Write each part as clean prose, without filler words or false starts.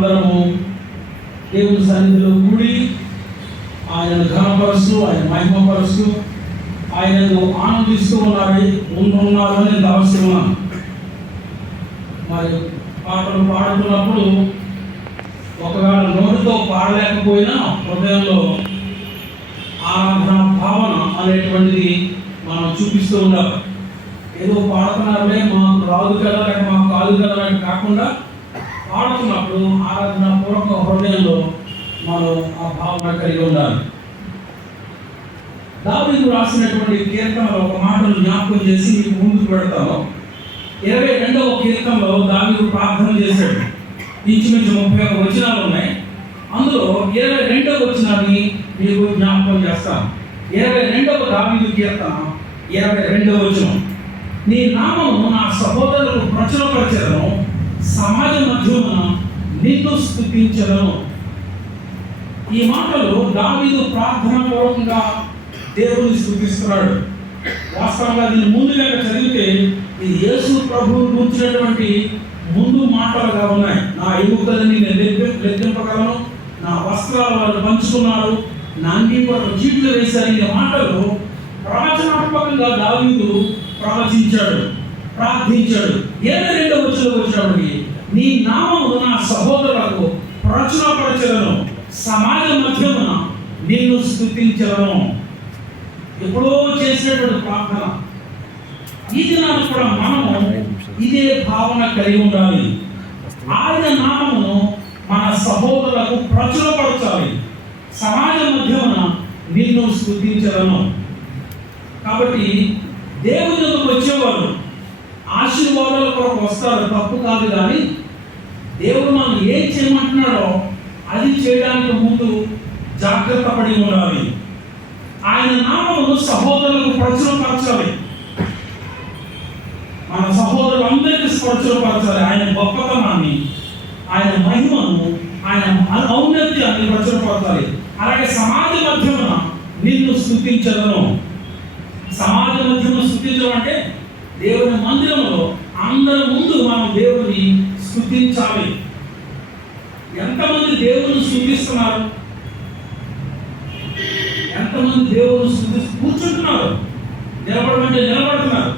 అందరము దేవుని సన్నిధిలో కూడి ఆయనను ఘనపరుస్తూ, ఆయన మహిమపరుస్తూ, ఆయనను ఆనందిస్తూ ఉన్నారని భావిస్తున్నాను. మరి పాటలు పాడుతున్నప్పుడు ఒకవేళ నోటితో పాడలేకపోయినా హృదయంలో ఆరాధన భావన అనేటువంటిది మనం చూపిస్తూ ఉండాలి. ఏదో పాడుతున్నారులే, మాకు రాదు కదా లేక మాకు కాదు కదా అని కాకుండా పాడుతున్నప్పుడు ఆరాధన పూర్వక హృదయంలో మనం ఆ భావన కలిగి ఉండాలి. దావీదు రాసినటువంటి కీర్తనలో ఒక మాటను జ్ఞాపకం చేసి మీకు ముందుకు పెడతాను. 22వ కీర్తనలో దావీదు ప్రార్థన చేశాడు. ఇంచుమించు 31 వచనాలు ఉన్నాయి. అందులో 22వ వచనాన్ని మీకు జ్ఞాపకం చేస్తాను. 22వ దావీదు కీర్తన 22వ వచనం. నీ నామము నా సహోదరులకు ప్రచురపరచెదను, సమాజ మధ్యమున నిన్ను స్తుతించెదను. ఈ మాటలు దావీదు ప్రార్థన పూర్వకంగా దేవుని స్తుతిస్తున్నాడు. వాస్తవంగా దీన్ని ముందుగా చదివితే ఇది యేసు ప్రభువు గురించినటువంటి ముందు మాటలుగా ఉన్నాయి. నా ఎముకలని నేను లెక్కింపగలను, నా వస్త్రాలు వాళ్ళు పంచుకున్నారు, నా అంగీపరకు చీట్లు వేశారు. ఈ మాటలు ప్రవచనాత్మకంగా దావీదు ప్రవచించాడు, ప్రార్థించాడు. 22వ వచనం వచ్చినప్పటికి నీ నామము నా సహోదరులకు ప్రచురపరచెదను, సమాజ మధ్యమున నిన్ను స్తుతించెదను. ఎప్పుడో చేసినటువంటి ప్రార్థన. ఈ దినాన్ని కూడా మనము ఇదే భావన కలిగి ఉండాలి. ఆయన నామమును మన సహోదరులకు ప్రచురపరచాలి, సమాజ మధ్యమున నిన్ను స్తుతించెదను. కాబట్టి దేవుని దగ్గరకు వచ్చేవారు ఆశీర్వాదాల కొరకు వస్తారు, తప్పు కాదు. కానీ దేవుడు మనం ఏం చేయమంటున్నాడో అది చేయడానికి ముందు జాగ్రత్త పడి ఉండాలి. ఆయన నామమును సహోదరులకు ప్రచురపరచాలి, మన సహోదరులందరికీ ప్రచురపరచాలి. ఆయన గొప్పతనాన్ని, ఆయన మహిమను, ఆయన ఔన్నత్యాన్ని ప్రచురపరచాలి. అలాగే సమాజ మధ్యమున నిన్ను స్తుతించెదను. సమాజ మధ్యమున స్తుతించడం అంటే దేవుని మందిరంలో అందరి ముందు మనం దేవుని స్తుతించాలి. ఎంతమంది దేవుని స్తుతిస్తున్నారు? ఎంతమంది దేవుని కూర్చుంటున్నారు, నిలబడమంటే నిలబడుతున్నారు.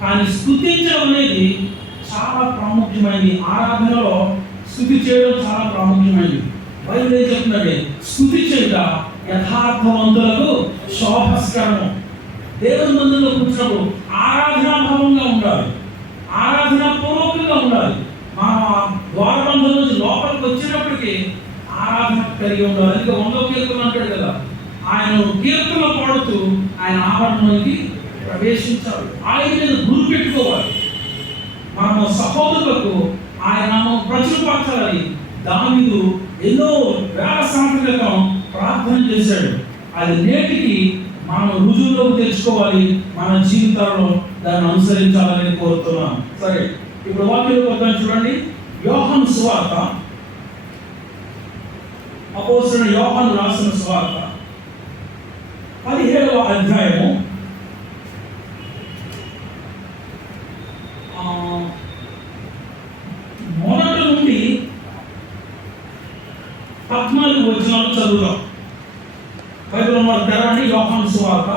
కానీ స్తుతించడం అనేది చాలా ప్రాముఖ్యమైనది. ఆరాధనలో స్తుతి చేయడం చాలా ప్రాముఖ్యమైనది. బైబిల్ ఏం చెప్తుందంటే స్తుతి చేయట యథార్థవంతులకు శోభస్కరము. దేవుని మందిరంలో కూర్చున్నప్పుడు ఆరాధనాభావంగా ఉండాలి, ఆరాధనాపూర్వకంగా ఉండాలి. మనం ద్వారబంధం నుంచి లోపలికి వచ్చేటప్పటికి ఆరాధన కలిగి ఉండాలి. అందుకే 100వ కీర్తన అంటాడు కదా, ఆయన కీర్తన పాడుతూ ఆయన ఆభరణంలోకి ప్రవేశించాలి. ఆయన మీద గురి పెట్టుకోవాలి. మనము సహోదరులకు ఆయన నామం ప్రచురపరచాలని దావీదు ఎన్నో వేల సంవత్సరాల క్రితం ప్రార్థన చేశాడు. అది నేటికి మనం రుజువులోకి తెచ్చుకోవాలి, మన జీవితాల్లో దాన్ని అనుసరించాలని కోరుతున్నాం. సరే, ఇప్పుడు వాక్యంలోకి వద్దాం. చూడండి, యోహాను సువార్త, అపోస్తలుడైన యోహాను రాసిన సువార్త 17వ అధ్యాయము 1 నుండి 14 వచనాలు చదువుతాం. బైబిల్ తెరవండి. యోహాను సువార్త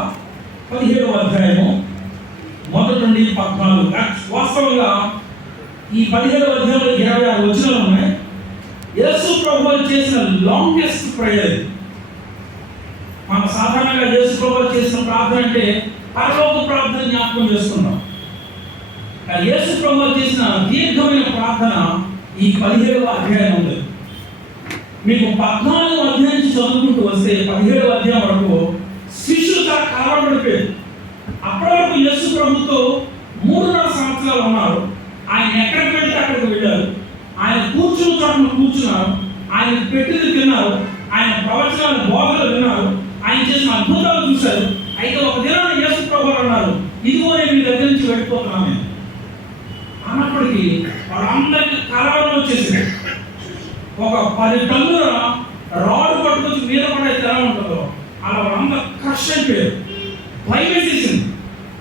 17వ అధ్యాయము 1 నుండి 14. వాస్తవంగా ఈ 17వ అధ్యాయంలో 26 వచనాలు ఉన్నాయి. యేసు ప్రభువు చేసిన లాంగెస్ట్ ప్రేయర్. మనం సాధారణంగా యేసు ప్రభువు చేసిన ప్రార్థన అంటే పరలోక ప్రార్థన జ్ఞాపకం చేసుకుంటాం. కానీ యేసు ప్రభువు చేసిన దీర్ఘమైన ప్రార్థన ఈ 17వ అధ్యాయం ఉంది. మీకు 14వ అధ్యాయం నుంచి చదువుకుంటూ వస్తే 17వ అధ్యాయం వరకు శిష్యులు చాలా కలవరపడిపోయారు. అప్పటి వరకు యేసు ప్రభుతో 3.5 సంవత్సరాలు ఉన్నారు. ఆయన ఎక్కడికి వెళ్తే అక్కడికి వెళ్ళారు. ఆయన కూర్చున్న చోట కూర్చున్నారు. ఆయన పెట్టింది తిన్నారు. ఆయన ప్రవచనాలు బోధలు విన్నారు. ఆయన చేసిన అద్భుతాలు చూశారు. అయితే ఒక దినాన్ని యేసు ప్రభువు అన్నారు, ఇదిగో నేను మీ దగ్గర నుంచి వెళ్ళిపోతున్నాను అన్నప్పటికీ వాళ్ళందరికీ కలవరం వచ్చేసింది. ఒక 10 టన్నుల రాడ్ పట్టుకొచ్చి మీద పడేది ఎలా ఉంటుందో అలా వాళ్ళందరూ క్రష్ అయిపోయారు. భయం వేసేసింది.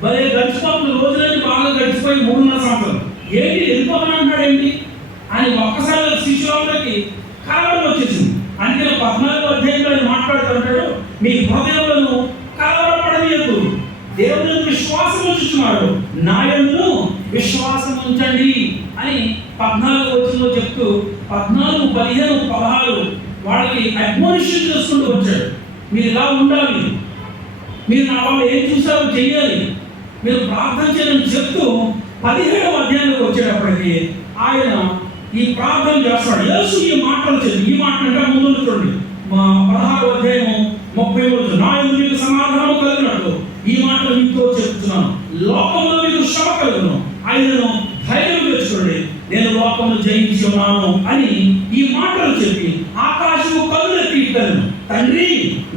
భలే గడిచిపోతున్న రోజులన్నీ బాగా గడిచిపోయి 3.5 సంవత్సరాలు. ఏంటి వెళ్ళిపోతున్నా అంటాడు? ఏంటి అని ఒక్కసారి శిష్యులందరికీ కలవరం వచ్చేసింది. అందుకని 14వ అధ్యాయంలో ఆయన మాట్లాడుతుంటాడు, మీ హృదయంలో కలవరపడనీయద్దు, దేవుని విశ్వాసం ఉంచుతున్నారు, నా యందు విశ్వాసం ఉంచండి అని 14వ వచనంలో చెప్తూ 14, 15, 16 వాళ్ళకి అడ్మోనిషన్ చేసుకుంటూ వచ్చాడు. మీరు ఇలా ఉండాలి, మీరు నా వాళ్ళు ఏం చూసారో చెయ్యాలి, మీరు ప్రార్థన చేయాలని చెప్తూ 17వ అధ్యాయంలోకి వచ్చేటప్పటికి ఆయన ఈ ప్రార్థన చేస్తాడు. యేసు ఈ మాటలు చెప్పి, ఈ మాట అంటే ముందు చూడండి 16వ అధ్యాయం 30 నా యందు మీకు సమాధానం కలిగినట్టు ఈ మాటలు మీతో చెప్తున్నాను, లోకంలో మీకు శ్రమ కలుగును, ఆయనను ధైర్యం తెచ్చుకోండి, నేను లోకమును జయించి ఉన్నాను అని ఈ మాటలు చెప్పి ఆకాశము కళ్ళెత్తి ఇట్టాను, తండ్రి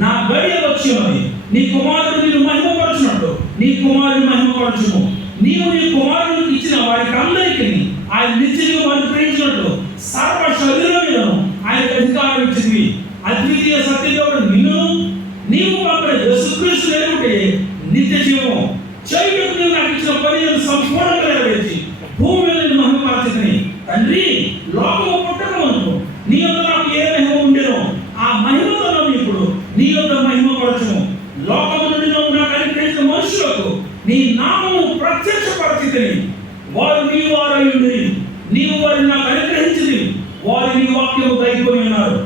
నా గడియ వచ్చి ఉన్నది, నీ కుమారుడు నేను మహిమపరచున్నట్టు నీ కుమారుని మహిమపరచుము, నీవు నీ కుమారునికి ఇచ్చిన వారికి అందరికీ ఆయన నిత్యంగా వారిని ప్రేమించినట్టు సర్వ శరీరం మీదను ఆయనకు అధికారం ఇచ్చింది, అద్వితీయ సత్యదేవుడు నిన్ను నీవు పంపిన యేసుక్రీస్తు లేకుంటే నిత్య జీవం చేయటకు నీవు నాకు ఇచ్చిన పని సంపూర్ణంగా నెరవేర్చి భూమి మీద మహిమపరచుకుని, తండ్రి లోకము పుట్టక మునుపు నీ యొద్ద నాకు ఏ మహిమ ఉండేనో ఆ మహిమతో నన్ను ఇప్పుడు నీ యొద్ద మహిమపరచుము, లోకము నుండి నువ్వు నాకు అనుగ్రహించిన మనుషులకు నీ నామము ప్రత్యక్షపరచితిని, వారు నీ వారై ఉండి నీవు వారిని నాకు అనుగ్రహించింది, వారు నీ వాక్యము దైకొని ఉన్నారు,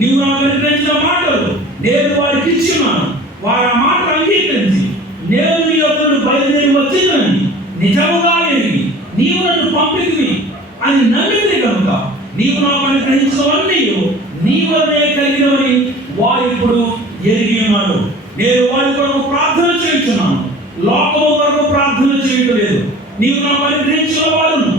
నీవు నాకు అనుగ్రహించిన మాటలు నేను వారికి ఇచ్చిన్నాను, వారు ఆ మాటలు అంగీకరించి నేను నీ యొద్ద బయలుదేరి వచ్చిందని నిజముగా ఎరిగి నీవు నన్ను పంపితివి అని నమ్మితే కనుక నీవు నాకు అనుగ్రహించినవన్నీ నీ వల్లనే కలిగినవని వారు ఇప్పుడు ఎరిగి ఉన్నారు. నేను వారి కొరకు ప్రార్థన చేయించున్నాను, లోకము కొరకు ప్రార్థన చేయట్లేదు, నీవు నాకు అనుగ్రహించిన వారును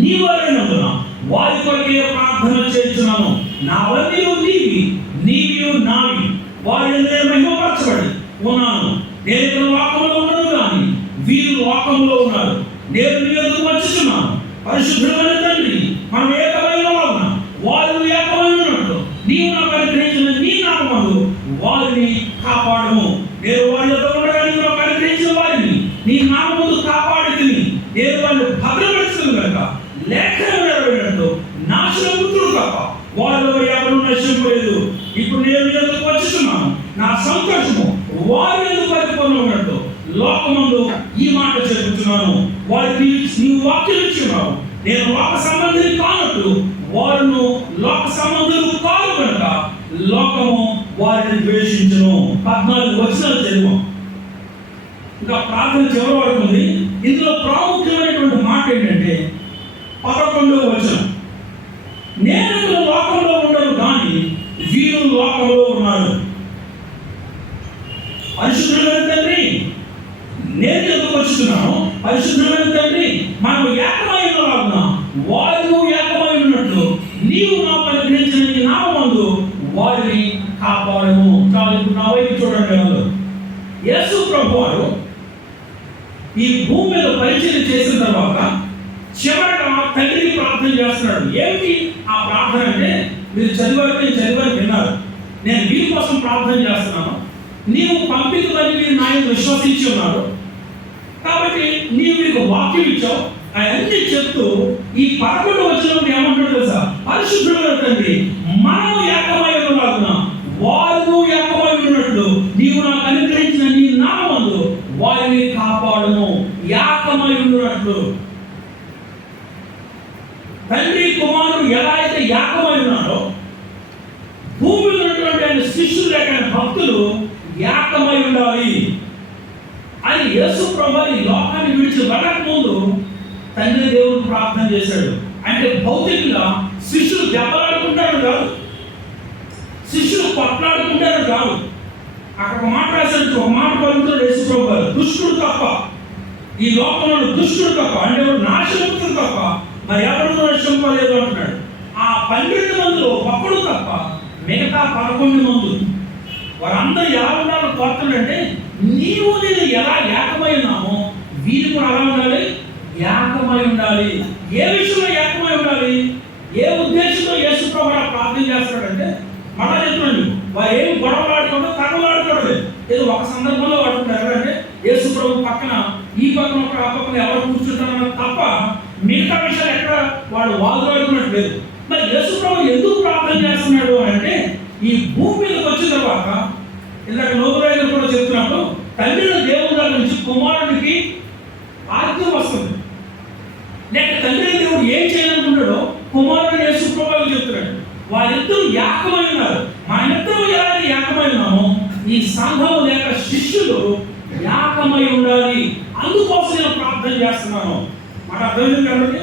నీ వారైనందున వారి కొరకే ప్రార్థన చేయించున్నాను, నావన్నీ నీవి నీవి నావి వారి మహిమపరచబడి ఉన్నాను, నేను లోకంలో ఉన్నాను కానీ వీరు లోకంలో ఉన్నారు, నేను నీ ఎదురు వచ్చుచున్నాను, పరిశుద్ధమైన తండ్రి మనం ఏకమైన వాళ్ళ వారు ఏకమైన ఉన్నట్టు నీవు నాకు అనుగ్రహించిన నీ నామమును వారిని కాపాడము, నేను వారి యొక్క ఉండగా నీవు నాకు అనుగ్రహించిన వారిని నీ నామమును కాపాడుతుంది, నేను వారిని భద్రపరుచుకుని కనుక లేఖనం నెరవేరినట్టు నాశనం పుత్రుడు తప్ప వారిలో ఎవరు నశింపలేదు. ఇప్పుడు నేను ఎందుకు వచ్చుచున్నాను, నా సంతోషము వారి ఎందుకు పరిపూర్ణమైనట్టు లోకమందు ఈ మాట చెబుతున్నాను, వారికి నీవు వాక్యం ఇచ్చినావు, నేను లోక సంబంధిని కానట్టు వారును లోక సంబంధులు కాదు కనుక లోకము వారిని ద్వేషించును. 14 వచనాలు చదివాం. ఇంకా ప్రార్థన చివరి వరకు ఉంది. ఇందులో ప్రాముఖ్యమైనటువంటి మాట ఏంటంటే 11వ వచనం, నేను లోకంలో ఉండను కానీ వీరు లోకంలో ఉన్నారు, పరిశుద్ధమైన తండ్రి నేను ఎందుకు వచ్చుతున్నాను, పరిశుద్ధమైన తండ్రి మనం ఏకమైన లాగున వారు ఏకమై ఉన్నట్లు నీవు నాకు అనుగ్రహించిన నీ నామమందు వారిని కాపాడము. చాలు, ఇప్పుడు నా వైపు చూడండి. యేసు ప్రభువారు ఈ భూమి మీద పరిచయం చేసిన తర్వాత చివరగా తండ్రికి ప్రార్థన చేస్తున్నాడు. ఏమిటి ఆ ప్రార్థన అంటే, మీరు చదివారు విన్నారు, నేను వీరి కోసం ప్రార్థన చేస్తున్నాను, నీవు పంపితులని మీరు నా యందు విశ్వసించి ఉన్నారు కాబట్టి నీవు మీకు వాక్యం ఇచ్చావు అవన్నీ చెప్తూ ఈ 11వ వచనంలో ఏమంటాడు తెలుసా, పరిశుద్ధుడైన తండ్రి మనము ఏకమై ఉన్నలాగున వారు ఏకమై ఉన్నట్లు నీవు నాకు అనుగ్రహించిన నీ నామమందు వారిని కాపాడుము, ఏకమై ఉన్నట్లు. తండ్రి కుమారుడు ఎలా అయితే ఏకమై ఉన్నారో భూమిలో ఉన్నటువంటి ఆయన శిష్యులు లేక భక్తులు ఏకమై ఉండాలి అని యేసు ప్రభువు ఈ లోకాన్ని విడిచి వెళ్ళక ముందు తండ్రి దేవుడు ప్రార్థన చేశాడు. అంటే భౌతికంగా శిష్యులు దెబ్బలాడుకుంటారు కాదు, శిష్యులు కొట్లాడుకుంటారు కాదు. అక్కడ ఒక మాట రాశాడు, ఒక మాట పలుకుతాడు యేసు ప్రభువు, దుష్టుడు తప్ప ఈ లోకంలో దుష్టుడు తప్ప అంటే నాశనముతుడు తప్ప మరి ఎవరు నశింపలేదు అంటున్నాడు. ఆ 12 మందిలో ఒక్కడు తప్ప మిగతా 11 మంది వారందరూ ఎలా ఉండాలో కోరుతున్నాడంటే, నీవు నేను ఎలా ఏకమై ఉన్నామో వీరు కూడా అలా ఉండాలి, ఏకమై ఉండాలి. ఏ విషయంలో ఏకమై ఉండాలి, ఏ ఉద్దేశంతో యేసు ప్రభువు ప్రార్థన చేస్తున్నాడంటే, మళ్ళా చెప్తున్నాడు, వారు ఏమి గొడవలు ఆడుకోవడం తగలాడుకోవడం ఏదో ఒక సందర్భంలో ఆడుకుంటారు. అంటే యేసు ప్రభు పక్కన ఈ పక్కన ఒక ఆ పక్కన ఎవరు కూర్చుంటారన్న తప్ప మిగతా విషయాలు ఎక్కడ వాడు వాదులాడుకున్నట్టు లేదు. మరి యేసు ప్రభు ఎందుకు ప్రార్థన చేస్తున్నాడు అంటే, ఈ భూమి మీదకి వచ్చిన తర్వాత ఇందాక నోబురాయలు కూడా చెప్తున్నప్పుడు తండ్రిని దేవుని దగ్గర నుంచి కుమారుడికి ఆజ్ఞ వస్తుంది. లేక తండ్రి దేవుడు ఏం చేయాలనుకున్నాడో కుమారుడు యేసు ప్రభువుకి చెప్తున్నాడు. వారిద్దరూ ఏకమై ఉన్నారు. మనిద్దరూ ఎలాంటి ఏకమై ఉన్నామో ఈ సంఘం లేక శిష్యులు ఏకమై ఉండాలి. అందుకోసం నేను ప్రార్థన చేస్తున్నాను. మాట అర్థమైంది కాబట్టి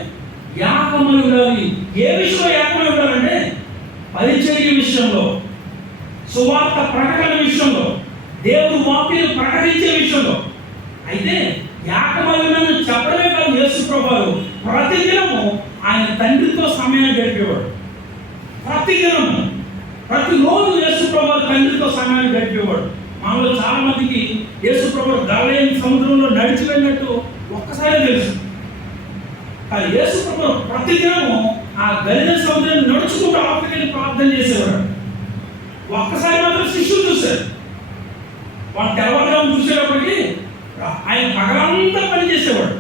ఏకమై ఉండాలి. ఏ విషయంలో ఏకమై ఉండాలంటే పరిచర్య విషయంలో, సువార్త ప్రకటన విషయంలో, దేవుడు వాక్యాన్ని ప్రకటించే విషయంలో. అయితే ఏకమై ఉన్నాను చెప్పడమే కాదు, యేసు ప్రభువు ప్రతిదినము ఆయన తండ్రితో సమయాన్ని గడిపేవాడు. ప్రతిదినము ప్రతిరోజు యేసు ప్రభువు తండ్రితో సమయాన్ని గడిపేవాడు. మనలో చాలా మందికి యేసు ప్రభువు గలిలయ సముద్రంలో నడిచి వెళ్ళినట్టు ఒక్కసారి తెలుసు. కానీ యేసు ప్రభువు ప్రతిదినము ఆ గలిలయ సముద్రాన్ని నడుచుకుంటూ ఆఫ్రికాని ప్రార్థన చేసేవాడు. ఒక్కసారి మాత్రం శిష్యులు చూశారు. వాళ్ళు తెల్లవారుజాము చూసేటప్పటికి ఆయన పగలంతా పనిచేసేవాడు.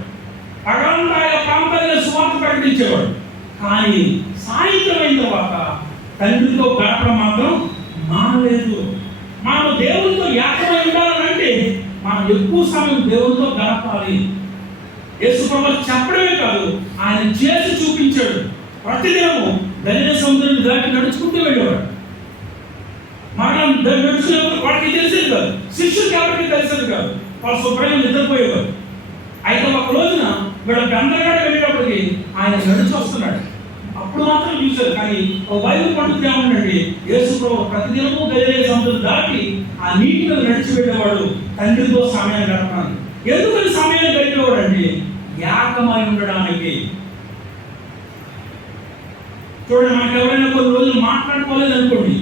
పగలంతా ఆయన ప్రాంతాల్లో సువార్త ప్రకటించేవాడు. కానీ సాయంత్రం అయిన తర్వాత తండ్రితో గడపడం మాత్రం మానలేదు. మనం దేవునితో ఏకమై ఉండాలంటే మనం ఎక్కువ సమయం దేవునితో గడపాలి. యేసు ప్రభువు చెప్పడమే కాదు, ఆయన చేసి చూపించాడు. ప్రతిదినము గలిలయ సముద్రాన్ని దాటి నడుచుకుంటూ వెళ్ళేవాడు. మనం నడుచుకునేప్పుడు వాడికి తెలిసేది కాదు, శిష్యులు కాబట్టి తెలిసేది కాదు. వాళ్ళు శుభ్రంగా నిద్రపోయేవారు. అయితే ఒక రోజున వీళ్ళ గందరగాడ వెళ్ళేటప్పటికి ఆయన నడిచి వస్తున్నాడు. అప్పుడు మాత్రం చూశారు. కానీ ఒక బైబిల్ పండితుడు ఏమన్నాడండి, యేసు ప్రభువు ప్రతిదినము గలిలయ సముద్రం దాటి ఆ నీటి మీద నడిచి వెళ్ళేవాడు తండ్రితో సమయాన్ని గడపడానికి. ఎందుకని సమయాన్ని గడిపేవాడు అంటే ఏకమై ఉండడానికి. చూడండి, మనకు ఎవరైనా కొన్ని రోజులు మాట్లాడుకోలేదు అనుకోండి,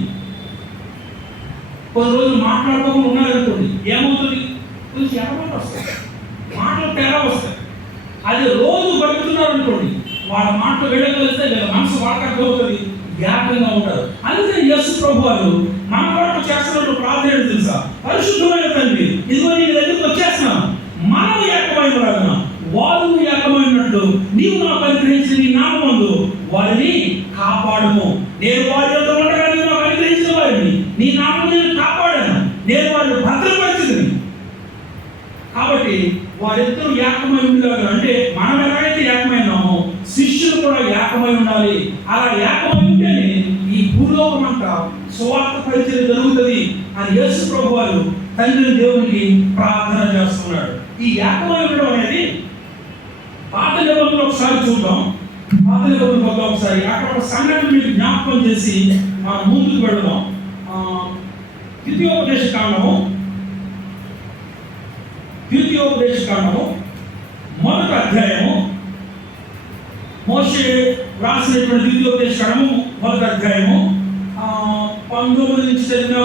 కొన్ని రోజులు మాట్లాడుకోకుండా ఉన్నారనుకోండి, ఏమవుతుంది? కొంచెం ఎడమాట వస్తాయి, మాటలు తేడా వస్తాయి. అది రోజు గడుపుతున్నారు అనుకోండి, వాళ్ళ మాటలు వెళ్ళగలిస్తే లేదా మనసు వాడకట్టు అవుతుంది, ఏకంగా ఉంటారు. అందుకని యేసు ప్రభువు మన కొరకు చేస్తున్నట్టు ప్రార్థన తెలుసా? పరిశుద్ధమైన తండ్రి, ఇదిగో నీ దగ్గరికి వచ్చేస్తున్నాను, మనం ఏకమైన వారు ఏకమైనట్లు నీవు నాకు అనుగ్రహించిన నీ నామమందు వారిని కాపాడుము. నేను వారి యొక్క ఉండగా నీవు నాకు అనుగ్రహించిన వారిని నీ నామం నేను కాపాడాను, నేను వారిని భద్రపరిచింది. కాబట్టి వారిద్దరూ ఏకమై ఉండాలి. అంటే మనం ఎలాగైతే ఏకమైనామో శిష్యులు కూడా ఏకమై ఉండాలి. అలా ఏకమై ఉంటేనే ఈ భూలోకం అంతా సువార్త పరిచయం జరుగుతుంది అని యేసు ప్రభువు తండ్రి దేవునికి ప్రార్థన చేస్తున్నాడు. ఈ ఏకమై ఉండడం అనేది పాత నిబంధనలు ఒకసారి చూద్దాం. పాత నిబంధనలు ఒకసారి అక్కడ ఒక సంఘటన మీకు జ్ఞాపకం చేసి మనం ముందుకు వెళదాం. ద్వితీయోపదేశ కాండము మొదటి అధ్యాయము, మోషే రాసినటువంటి ద్వితీయోపదేశ కాండము మొదటి అధ్యాయము 19 నుంచి చదివిన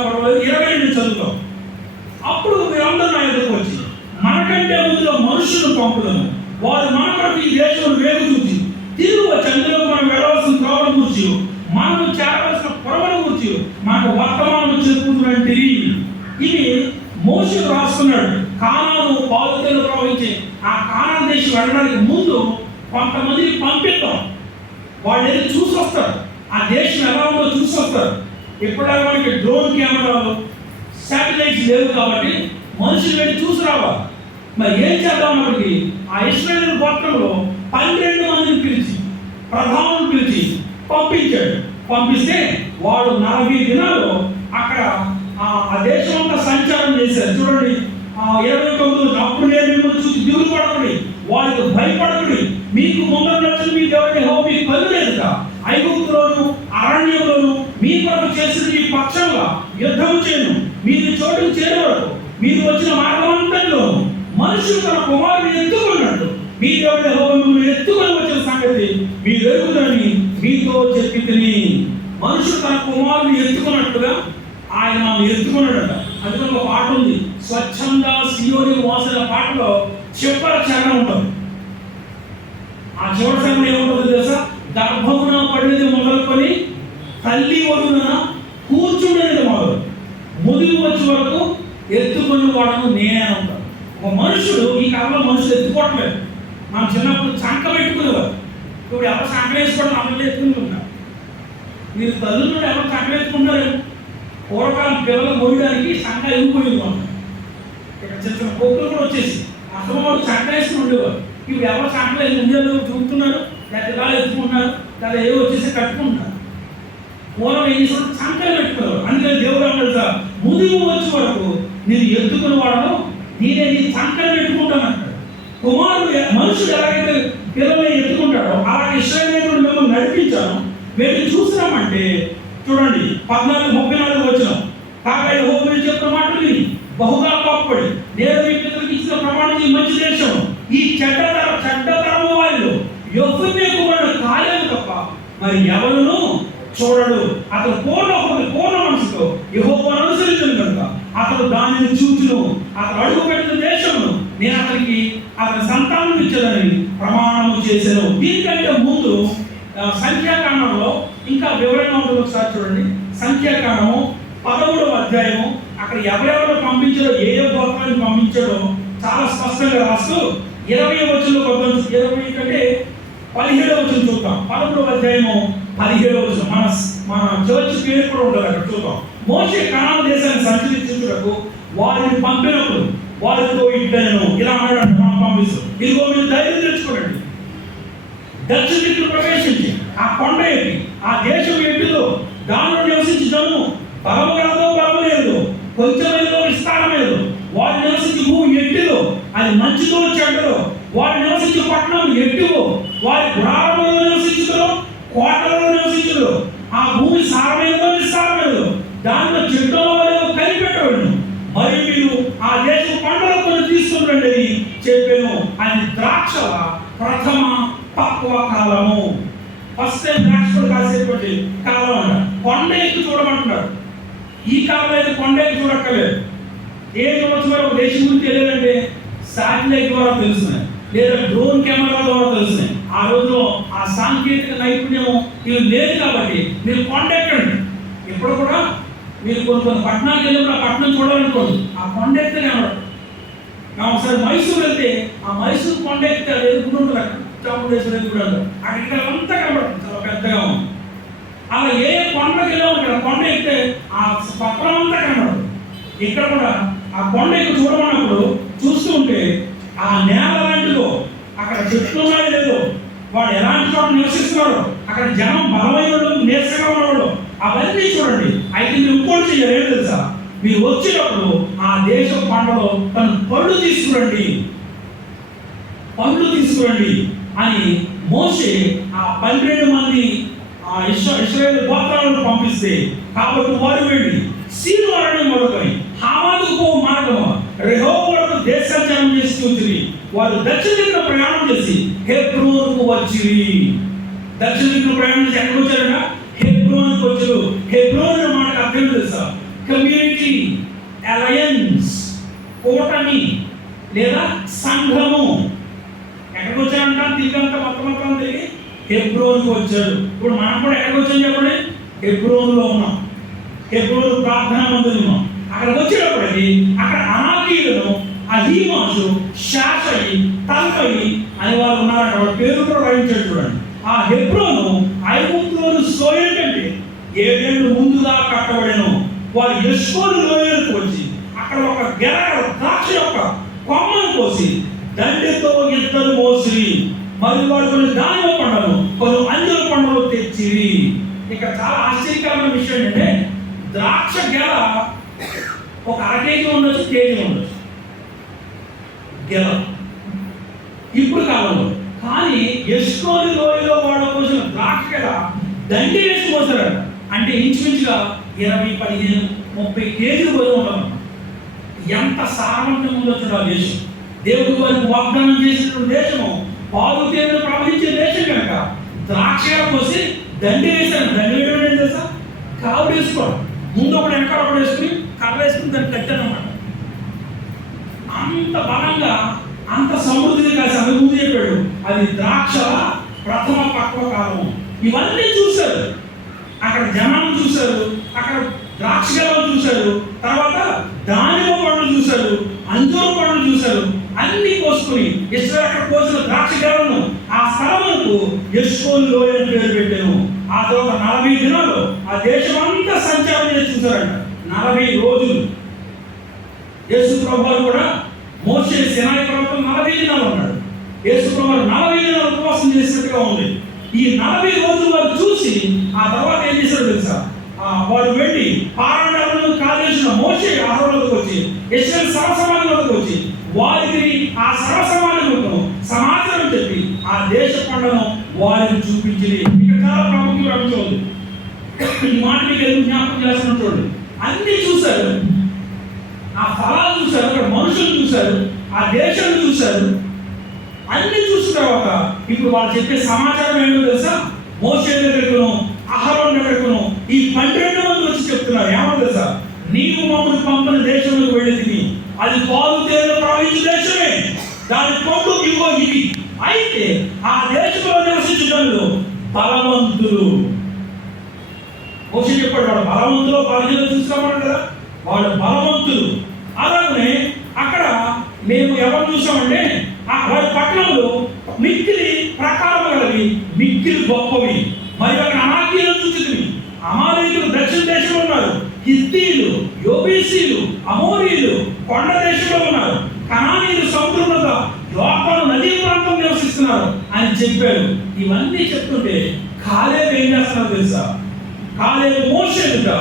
20 నుంచి చదువుతాం. అప్పుడు మీరందరూ నా ఎదురుకు వచ్చి మనకంటే ముందులో మనుషులను పంపుదము, వారు మన కొరకు ఈ దేశం వేగు చూచి తిరుగు చంద్రులో మనం వెళ్ళవలసిన త్రోవను కూర్చి మనము చేరవలసిన పొరవను కూర్చి మనకు వర్తమానం చెప్పుకుంటున్నట్టు ఇది మోషే రాస్తున్నాడు. కానాను పాలుతేలు ప్రవహించి ఆ కానాను దేశం వెళ్ళడానికి ముందు కొంతమందిని పంపిద్దాం, వాళ్ళు వెళ్ళి చూసి వస్తారు, ఆ దేశం ఎలా ఉందో చూసి వస్తారు. ఇప్పటిదాకా మనకి డ్రోన్ కెమెరాలు శాటిలైట్స్ లేవు కాబట్టి మనుషులు వెళ్ళి చూసి రావాలి. మరి ఏం చేద్దాం అన్నప్పటికీ ఆ ఇశ్రాయేలు గోత్రంలో 12 మందిని పిలిచి ప్రధానులు పిలిచి పంపించాడు. పంపిస్తే వాడు 40 దినాలు అక్కడ ఆ దేశం అంతా సంచారం చేశారు. చూడండి 29 అప్పుడు నేను మిమ్మల్ని చూసి దిగులు పడకండి, వారికి భయపడకండి, మీకు ముందర నచ్చిన మీ దేవుని యెహోవా మీకు కలుగలేదుగా, ఐగుప్తులోను అరణ్యంలోను మీ కొరకు చేసిన ఈ పక్షంగా యుద్ధం చేయను, మీరు చోటుకు చేరే వరకు మీరు వచ్చిన మార్గం అంతలో మనుషులు తన కుమారుని ఎత్తుకున్నట్టు మీ దేవుని యెహోవా మిమ్మల్ని ఎత్తుకొని వచ్చిన సంగతి మీరు ఎరుగుదని మీతో చెప్పి తిని. మనుషులు తన కుమారుని ఎత్తుకున్నట్టుగా ఆయన మనం ఎత్తుకున్నాడట. అందుకని ఒక పాట ఉంది, స్వచ్ఛంద సియోని వాసన పాటలో చివరి చరణం ఉంటుంది. ఆ చివరి చరణం ఏముంటుంది తెలుసా? గర్భమున పడినది మొదలుకొని తల్లి ఒడున కూర్చుండేది మొదలు ముదిరి వచ్చే వరకు ఎత్తుకొని వాడను నేనే ఉంటాను. ఒక మనుషుడు ఈ కాలంలో మనుషులు ఎత్తుకోవట్లేదు. మనం చిన్నప్పుడు చంక పెట్టుకునేవారు, ఇప్పుడు ఎవరు సంకలేసుకోవడం అమలు ఎత్తుకుంటున్నారు. మీరు తల్లులు ఎవరు సంకలేసుకుంటారు? పూర్వకాలం పిల్లలు మోయడానికి సంఘ ఎగిపోయింది ఉంటారు. ఇక్కడ చిన్న చిన్న పొక్కులు కూడా వచ్చేసి అసలు వాడు సంకలేసుకుని ఉండేవారు. ఇప్పుడు ఎవరు సంకలేసి ఉండేది చూపుతున్నారు, లేకపోతే ఎత్తుకుంటున్నారు, లేదా ఏవో వచ్చేసి కట్టుకుంటున్నారు. పూర్వం ఏం చేసిన సంకలు పెట్టుకున్నారు. అందుకని దేవుడు అన్నాడు సార్, ముదిగు వచ్చే వరకు నేను ఎత్తుకుని వాడను, నేనే నీ సంకలు పెట్టుకుంటాను అంటాడు. కుమారుడు మనుషుడు ఎలాగైతే పిల్లల్ని ఎత్తుకుంటాడో అలాగే ఇశ్రాయేలీయులు మిమ్మల్ని నడిపించాను, వీటిని చూసినామంటే చూడండి 14:34 వచ్చిన కాగా యెహోవా చెప్పిన మాటలు విని బహుగా కోప్పడి నేను మీ పితరులకు ఇచ్చిన ప్రమాణం ఈ మంచి దేశం ఈ చెడ్డతరము వాళ్ళు యెహోవా కుమారుడు కాలేను తప్ప మరి ఎవరును చూడడు. అతను పూర్ణ మనసుతో యెహోవాను అనుసరించను కనుక అతను దానిని చూచును. అతను అడుగు పెట్టిన దేశమును నేను అతని సంతానం ఇచ్చేదని ప్రమాణము చేశాను. దీనికంటే ముందు సంఖ్యాకాండంలో ఇంకా వివరంగా ఉంటుంది. ఒకసారి చూడండి, సంఖ్యాకాండము 13వ అధ్యాయము. అక్కడ ఎవరెవరు పంపించాడో, ఏ గోత్రాన్ని పంపించాడో చాలా స్పష్టంగా రాస్తూ 20వ వచనంలో 20 కంటే 17వ వచనం చూద్దాం. 13వ అధ్యాయము 17వ వచనం. మన చర్చ్ పేరు కూడా ఉంటుంది అక్కడ చూద్దాం. మోషే కనాను దేశాన్ని సంచరించుటకు వారిని పంపినప్పుడు వారితో ఇట్లను ఇలా అన్నాడు, మనం పంపిస్తాం, ఇదిగో మీరు ధైర్యం తెచ్చుకోండి, దక్షిణ దిక్కును ప్రవేశించి ఆ కొండ ఎక్కి ఆ దేశం ఎట్టిదో దానిలో నివసించి జనుము బలము కలదో బలము లేదు, కొంచెమైనదో విస్తారమైనదో, వారు నివసించి భూమి ఎట్టిదో అది మంచిదో చెడ్డదో, వారు నివసించి పట్టణం ఎట్టివో వారి గుడారములో నివసించుదో కోటలలో నివసించుదో, ఆ భూమి సారమైనదో నిస్సారమైనదో దానిలో చెడ్డో లేదో కనిపెట్టవలను, మరి మీరు ఆ దేశం పంటలో కొన్ని తీసుకుంటండి అని చెప్పాను. అది ద్రాక్షల ప్రథమ పక్వ కాలము. ఫస్ట్ టైం ద్రాక్షలు కాసేటువంటి కాలం అంట. కొండ ఎక్కి చూడమంటున్నారు. ఈ కాలంలో అయితే కొండ ఎక్కి చూడక్కర్లేదు. ఏ చూడవచ్చు మరి ఒక దేశం గురించి తెలియదంటే శాటిలైట్ ద్వారా తెలుస్తున్నాయి, లేదా డ్రోన్ కెమెరా ద్వారా తెలుస్తున్నాయి. ఆ రోజులో ఆ సాంకేతిక నైపుణ్యం ఇవి లేదు కాబట్టి మీరు కొండ ఎక్కండి. ఇప్పుడు కూడా మీరు కొన్ని పట్టణాలకు వెళ్ళినప్పుడు ఆ పట్టణం చూడాలనుకోండి, ఆ కొండ ఎక్కితే కనబడదు. ఒకసారి మైసూరు వెళ్తే ఆ మైసూరు కొండ ఎక్కితే అది ఎదుర్కొంటుంది. అక్కడ చాముండేశ్వరి కూడా అక్కడ అంతా కనబడుతుంది, చాలా పెద్దగా ఉంది. అలా ఏ కొండకి వెళ్ళాము ఇక్కడ కొండ ఎక్కితే ఆ పట్టణం అంతా కనబడదు. ఇక్కడ కూడా ఆ కొండ ఎక్కి చూడమన్నప్పుడు చూస్తూ ఉంటే ఆ నేల లాంటిదో, అక్కడ చెట్లు ఉన్నాయో లేదో, వాడు ఎలాంటి చోట నివసిస్తున్నారో, అక్కడ జనం బలమైన నీరసంగా ఉన్నవాడు, అవన్నీ చూడండి. అయితే మీరు ఇంకోటి చేయాలి, ఏం తెలుసా, మీరు వచ్చినప్పుడు ఆ దేశం పంటలో తన పళ్ళు తీసుకురండి అని మోషే ఆ 12 మంది ఇశ్రాయేలు గోత్రాలను పంపిస్తే, కాబట్టి వారు వెళ్ళి సీను అరణ్యం మొదలుకొని హామాదుకు పో మార్గము రెహోబోతుకు దేశసంచారం చేసి వచ్చిరి. వారు దక్షిణ దిక్కున ప్రయాణం చేసి హెబ్రోనుకు వచ్చిరి. దక్షిణ దిక్కున ప్రయాణం చేసి ఎక్కడికి వచ్చారట? హెబ్రోనుకు వచ్చారు. హెబ్రోన్ మాట అర్థం తెలుసా? కమ్యూనిటీ, అలయన్స్, కూటమి లేదా సంఘము. ఎక్కడికి వచ్చారంట? తిరిగంతా మొత్తం తిరిగి హెబ్రోన్కి వచ్చారు. ఇప్పుడు మనం కూడా ఎక్కడికి వచ్చాం చెప్పండి? హెబ్రోన్లో ఉన్నాం. హెబ్రోను ప్రార్థనా మందిరం. అక్కడికి వచ్చేటప్పటికి అక్కడ అనాకీయులను అహీమాసు, షాషయి, తల్మయి అని వారు ఉన్నారంట. వాళ్ళ పేరు కూడా రాయించాడు చూడండి. ఆ హెబ్రోను ఐగుప్తులోని సోయెల్ కంటే 7 ఏళ్ళు ముందుగా కట్టబడెను. వారు ఎష్కోలు లోయలకు వచ్చి అక్కడ ఒక ద్రాక్ష యొక్క కొమ్మను కోసి దండెతో ఇద్దరు మోసిరి. మరియు వారు కొన్ని దానిమ్మ పండ్లను కొన్ని అంజూర పండ్లను తెచ్చిరి. ఇక్కడ చాలా ఆశ్చర్యకరమైన విషయం ఏంటంటే ద్రాక్ష గెల ఒక 1/2 కేజీ ఉండొచ్చు, కేజీ ఉండొచ్చు గెల ఇప్పుడు కాలంలో. కానీ ఎష్కోలు లోయలో వాడు పోసిన ద్రాక్ష గెల దండి వేసి పోసారట. అంటే ఇంచుమించుగా 20, 15, 30 కేజీలు పోయి ఉంటాం. ఎంత సారవంతంగా ఉండొచ్చు ఆ దేశం. దేవుడు వారికి వాగ్దానం చేసిన దేశము, పాలు తేనెలు ప్రవహించే దేశం కనుక ద్రాక్ష పోసి దండి వేశారు. దండి వేయడం ఏం తెలుసా? కావుడు వేసుకోవడం. ముందు ఒకటి వెనకాల ఒకటి వేసుకుని కర్ర వేసుకుని దాన్ని కట్టారన్నమాట. అంత బలంగా అంత సమృద్ధిని కాసి అంత ముందు చెప్పాడు. అది ద్రాక్షల ప్రథమ పక్వ కాలం. ఇవన్నీ చూశారు. అక్కడ జనాన్ని చూశారు, అక్కడ ద్రాక్ష గెలను చూశారు, తర్వాత దానిమ్మ పండ్లు చూశారు, అంజూర పండ్లు చూశారు. అన్ని కోసుకుని ఇస్రాయేల్ అక్కడ కోసిన ద్రాక్ష గెలను ఆ స్థలములకు ఎష్కోలు లోయ అని పేరు పెట్టాను. ఆ తర్వాత 40 దినాలు ఆ దేశం అంతా సంచారం చేసి చూశారంట. 40 రోజులు యేసు ప్రభువు కూడా మోషే సినాయి పర్వతం 40 దినాలు ఉన్నాడు. యేసు ప్రభువు 40 దినాలు ఉపవాసం చేసినట్టుగా ఉంది. ఈ 40 రోజులు వారు చూసి ఆ తర్వాత ఏం చేశారో తెలుసా? వారు వెళ్ళి పారాయణను కాదేసిన మోషే ఆరోగ్యంలోకి వచ్చి ఇశ్రాయేలు సర్వసమాజంలోకి వచ్చి వారికి ఆ సర్వసమాజంలో సమాచారం చెప్పి ఆ దేశ పండుగను వారికి చూపించింది. ఇక చాలా ప్రాముఖ్యమైన అంశం ఉంది. ఈ మాట మీకు ఎందుకు జ్ఞాపకం చేస్తున్నట్టు అన్ని చూశారు, ఆ ఫలాలు చూశారు, అక్కడ మనుషులు చూశారు, ఆ దేశాన్ని చూశారు. అన్ని చూసిన తర్వాత ఇప్పుడు వాళ్ళు చెప్పే సమాచారం ఏంటో తెలుసా? మోషే దగ్గరకును అహరోను దగ్గరకును ఈ 12 మంది వచ్చి చెప్తున్నారు. ఏమో తెలుసా? నీవు మమ్మల్ని పంపిన దేశంలోకి వెళ్ళింది, అది పాలు తేనెలు ప్రవహించే దేశమే, దాని పండు ఇవ్వ ఇవి. అయితే ఆ దేశంలో నివసించడంలో బలవంతులు. మోషే చెప్పాడు, వాడు బలవంతులు బలహీనత చూసామన్నాడు కదా, వాడు బలవంతులు. అలాగే అక్కడ మేము ఎవరు చూసామంటే వారి పట్టణంలో మిక్కిలి ప్రకారం కలిగి మిక్కిలి గొప్పవి. మరి అక్కడ అనాకీయులు చూసింది. అమాలీకులు దక్షిణ దేశంలో ఉన్నారు, హిత్తీయులు, యోబీసీలు, అమోరీయులు కొండ దేశంలో ఉన్నారు, కనానీయులు సముద్రంలో, యోర్దాను నదీ ప్రాంతం నివసిస్తున్నారు అని చెప్పారు. ఇవన్నీ చెప్తుంటే కాలేబు ఏం చేస్తున్నారు తెలుసా? కాలేబు మోషే ఎదుట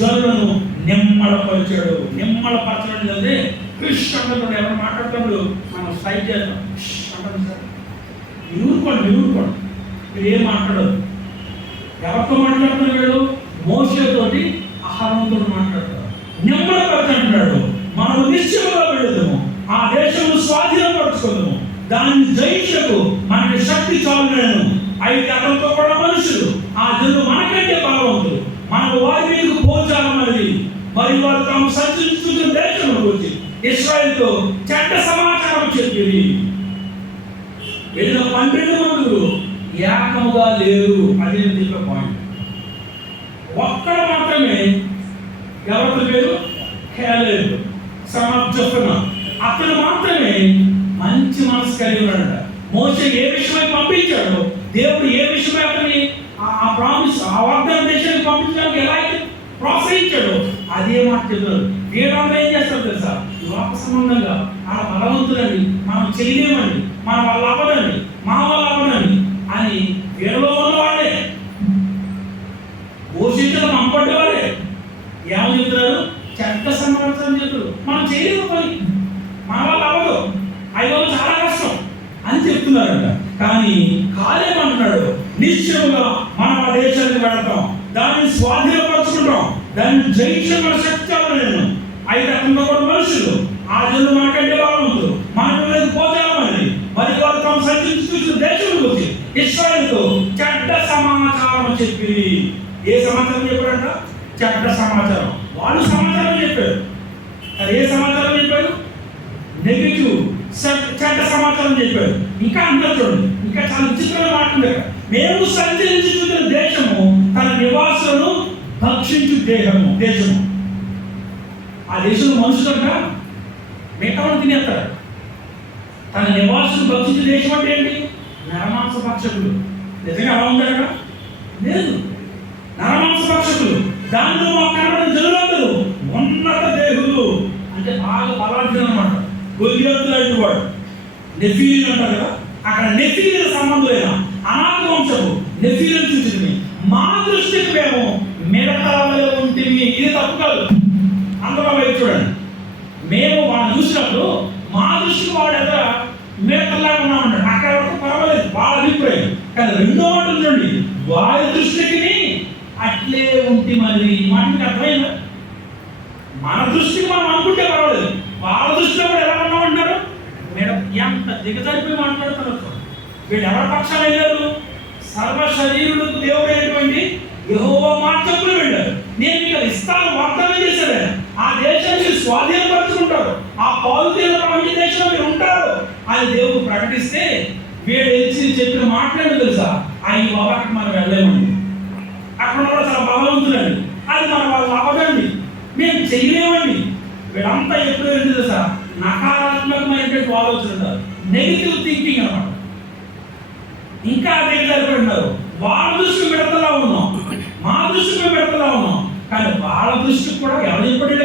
జనులను నిమ్మళపరిచాడు. నిమ్మళపరచడం అంటే ఫిష్ అంటున్నాడు. ఎవరు మాట్లాడుతున్నాడు మనం స్ట్రైక్ చేద్దాం అంటారు సార్. మీరు ఊరుకోండి, మీరు ఏం మాట్లాడదు. ఎవరితో మాట్లాడుతున్నారు వీళ్ళు? మోషేతోటి అహరోనుతో మాట్లాడతారు. నిమ్మళపరచ అంటున్నాడు. మనము నిశ్చయంగా వెళుతాము, ఆ దేశము స్వాధీనపరచుకుందాము, దాన్ని జయించకు మనకి శక్తి చాలును. అయితే అతనితో కూడా మనుషులు, ఆ జనులు మనకంటే బలవంతులు, మనకు వారి మీద పోచాలన్నది. మరి వారు తాము సంచరిస్తున్న దేశంలో వచ్చి ఇశ్రాయేలుతో చెడ్డ సమాచారం చెప్పింది. వెళ్ళిన 12 మందులు ఏకముగా లేరు. అదే దీంట్లో పాయింట్. ఒక్కడ మాత్రమే, ఎవరి పేరు? కాలేబు సన్ ఆఫ్ జెఫున్నా. అతను మాత్రమే మంచి మనసు కలిగి ఉన్నాడు. మోషే ఏ విషయమై పంపించాడో, దేవుడు ఏ విషయమై అతని ఆ ప్రామిస్ ఆ వాగ్దాన దేశానికి పంపించడానికి ఎలా అయితే ప్రోత్సహించాడు అదే మాట చెప్పారు. వీళ్ళందరూ ఏం చేస్తారు తెలుసా? లోక సంబంధంగా ఆ బలవంతులని, మనం చేయలేమండి, మన వల్ల అవ్వదండి, మా వల్ల అవ్వదండి అని వీళ్ళలో ఉన్నవాడే, పోషించడం పంపడ్డవాడే ఏమని చెప్తున్నారు? చెడ్డ సమాచారం చెప్తారు. మనం చేయలేము పని, మన వల్ల అవ్వదు, అయ్యో చాలా కష్టం అని చెప్తున్నారంట. కానీ కాలేబు అంటున్నాడు, నిశ్చయంగా మనం ఆ దేశానికి వెళతాం, దాన్ని స్వాధీనపరచుకుంటాం, దాన్ని జయించిన శక్తి నేను. అయితే అతనిలో కూడా మనుషులు, ఆ జనులు మనకంటే బలవంతులు, మనకు లేదు పోతామని. మరి వారు తాము సంచరించి చూసిన దేశంలోకి వచ్చి ఇశ్రాయేలుతో చెడ్డ సమాచారం చెప్పి. ఏ సమాచారం చెప్పారంట? చెడ్డ సమాచారం. వాళ్ళు సమాచారం చెప్పారు, అది ఏ సమాచారం చెప్పారు? నెగిటివ్ చెడ్డ సమాచారం చెప్పారు. ఇంకా అంటారు చూడండి, ఇంకా చాలా విచిత్రమైన మాట ఉంది. మేము సంచరించి చూసిన దేశము తన నివాసులను భక్షించు దేశము. ఆ దేశంలో మనుషులంట మిగతాను తినేస్తారు. తన నివాసులు భక్షించే దేశం అంటే ఏంటి? నరమాంస భక్షకులు. నిజంగా అలా ఉంటారా? లేదు, నరమాంస భక్షకులు. దానిలో మాకు కనబడిన జనులందరూ ఉన్నత దేహులు, అంటే బాగా బలార్జులు అనమాట. గొల్లియత్తు లాంటి వాడు, నెఫీలు అంటారు కదా, అక్కడ నెఫీల సంబంధమైన అనాథ వంశము నెఫీలను చూసింది. మా దృష్టికి మేము మిడతల వలె ఉంటుంది. ఇది తప్పు కాదు, అందరూ వైపు చూడండి. మేము వాళ్ళని చూసినప్పుడు మా దృష్టికి వాడు ఎదుర మిడతల్లాగా ఉన్నామంటాడు. అక్కడ వరకు పర్వాలేదు, వాళ్ళ అభిప్రాయం. కానీ రెండో మాట చూడండి, వారి దృష్టికి అట్లే ఉంటే. మరి మనకి అర్థమైందా? మన దృష్టికి మనం అనుకుంటే పర్వాలేదు, వాళ్ళ దృష్టిలో కూడా ఎలా ఉన్నామంటారు? మేడం ఎంత దిగజారిపోయి మాట్లాడుతున్నారు. వీళ్ళు ఎవరి పక్షాలు వెళ్ళారు? సర్వ శరీరులకు దేవుడైనటువంటి యెహోవా మాట చెప్పులు వెళ్ళారు. నేను ఇక్కడ ఇస్తాను వాగ్దానం చేశారు. ఆ దేశాన్ని స్వాధీనపరచుకుంటారు, ఆ పాలు తేనెలు ప్రవహించే దేశంలో మీరు ఉంటారు అని దేవుడు ప్రకటిస్తే వీడు తెలిసి చెప్పిన మాట్లాడి తెలుసా? అయ్యి బాబా అక్కడ మనం వెళ్ళలేమండి, అక్కడ కూడా చాలా బలవంతులండి, అది మన వాళ్ళు అవ్వదండి, మేము చేయలేమండి. వీళ్ళంతా ఎప్పుడు ఏంటి తెలుసా? నకారాత్మకమైనటువంటి ఆలోచన ఉంటారు, నెగిటివ్ థింకింగ్ అన్నమాట. ఇంకా దగ్గరున్నారు, వాళ్ళ దృష్టి పెడతలా ఉన్నాం, మా దృష్టి పెడతలా ఉన్నాం. కానీ వాళ్ళ దృష్టికి కూడా ఎవరు చెప్పాడు,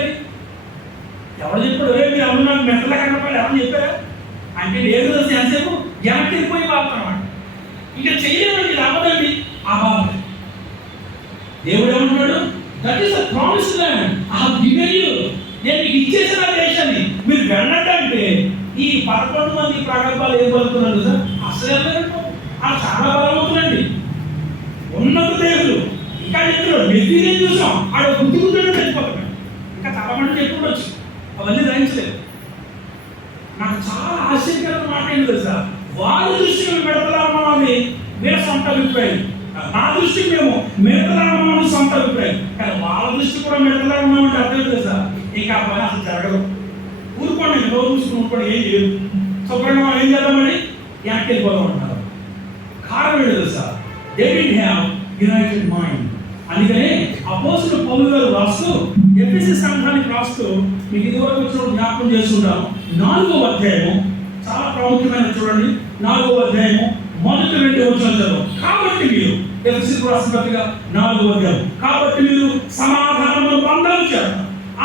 మీరు ఎవరు నాకు మెడల కనపడి ఎవరు చెప్పారా అంటే లేదు ఎంతసేపు వెనక్కి వెళ్ళిపోయి బాగుతాం. ఇంకా చెయ్యలేమండి, రావదండి ఆ బాధ. దేవుడు ఏమంటున్నాడు, that is the promised land, I have given you, నేను మీకు ఇచ్చేసిన దేశాన్ని మీరు వెళ్ళంటే. ఈ 11 మంది ప్రగల్భాలు ఏం పలుకుతున్నారు సార్, అసలు చాలా బలమవుతుందండి, ఉన్నత దేవుడు. ఇంకా చెప్తున్నాడు, మెటీరియల్ చూసాం, ఆడ గుర్తుకుంటే వెళ్ళిపోతున్నాడు. ఇంకా చాలా మంది చెప్పుకోవచ్చు, అవన్నీ గ్రహించలేదు. నాకు చాలా ఆశ్చర్యకరమైన మాట ఏంటి సార్, వారి దృష్టి మేము మెడతలామని వీళ్ళ సొంత అభిప్రాయం, నా దృష్టి మేము మెడతలామని సొంత అభిప్రాయం. కానీ వాళ్ళ దృష్టి కూడా మెడతలామని అర్థం లేదు సార్. ఇంకా ఆ పని అసలు జరగదు. ఊరుకోండి, రోజు చూసుకుని ఊరుకోండి, ఏం చేయదు. శుభ్రంగా మనం ఏం చేద్దామని వెనక్కి వెళ్ళిపోదాం అంటారు. కారణం ఏంటి sir, they did have United mind. అందుకనే అపోస్తలుడు పౌలు గారు రాస్తూ, ఎఫెసీ సంఘానికి రాస్తూ, మీకు ఇదివరకు వచ్చిన జ్ఞాపకం చేస్తుంటాను, 4వ అధ్యాయము చాలా ప్రాముఖ్యమైన, చూడండి 4వ అధ్యాయము మొదటి 2 వచనాలు చదవండి. కాబట్టి మీరు, ఎఫెసీయులకు రాసిన పత్రిక 4వ అధ్యాయం, కాబట్టి మీరు సమాధానము బంధాలు చేత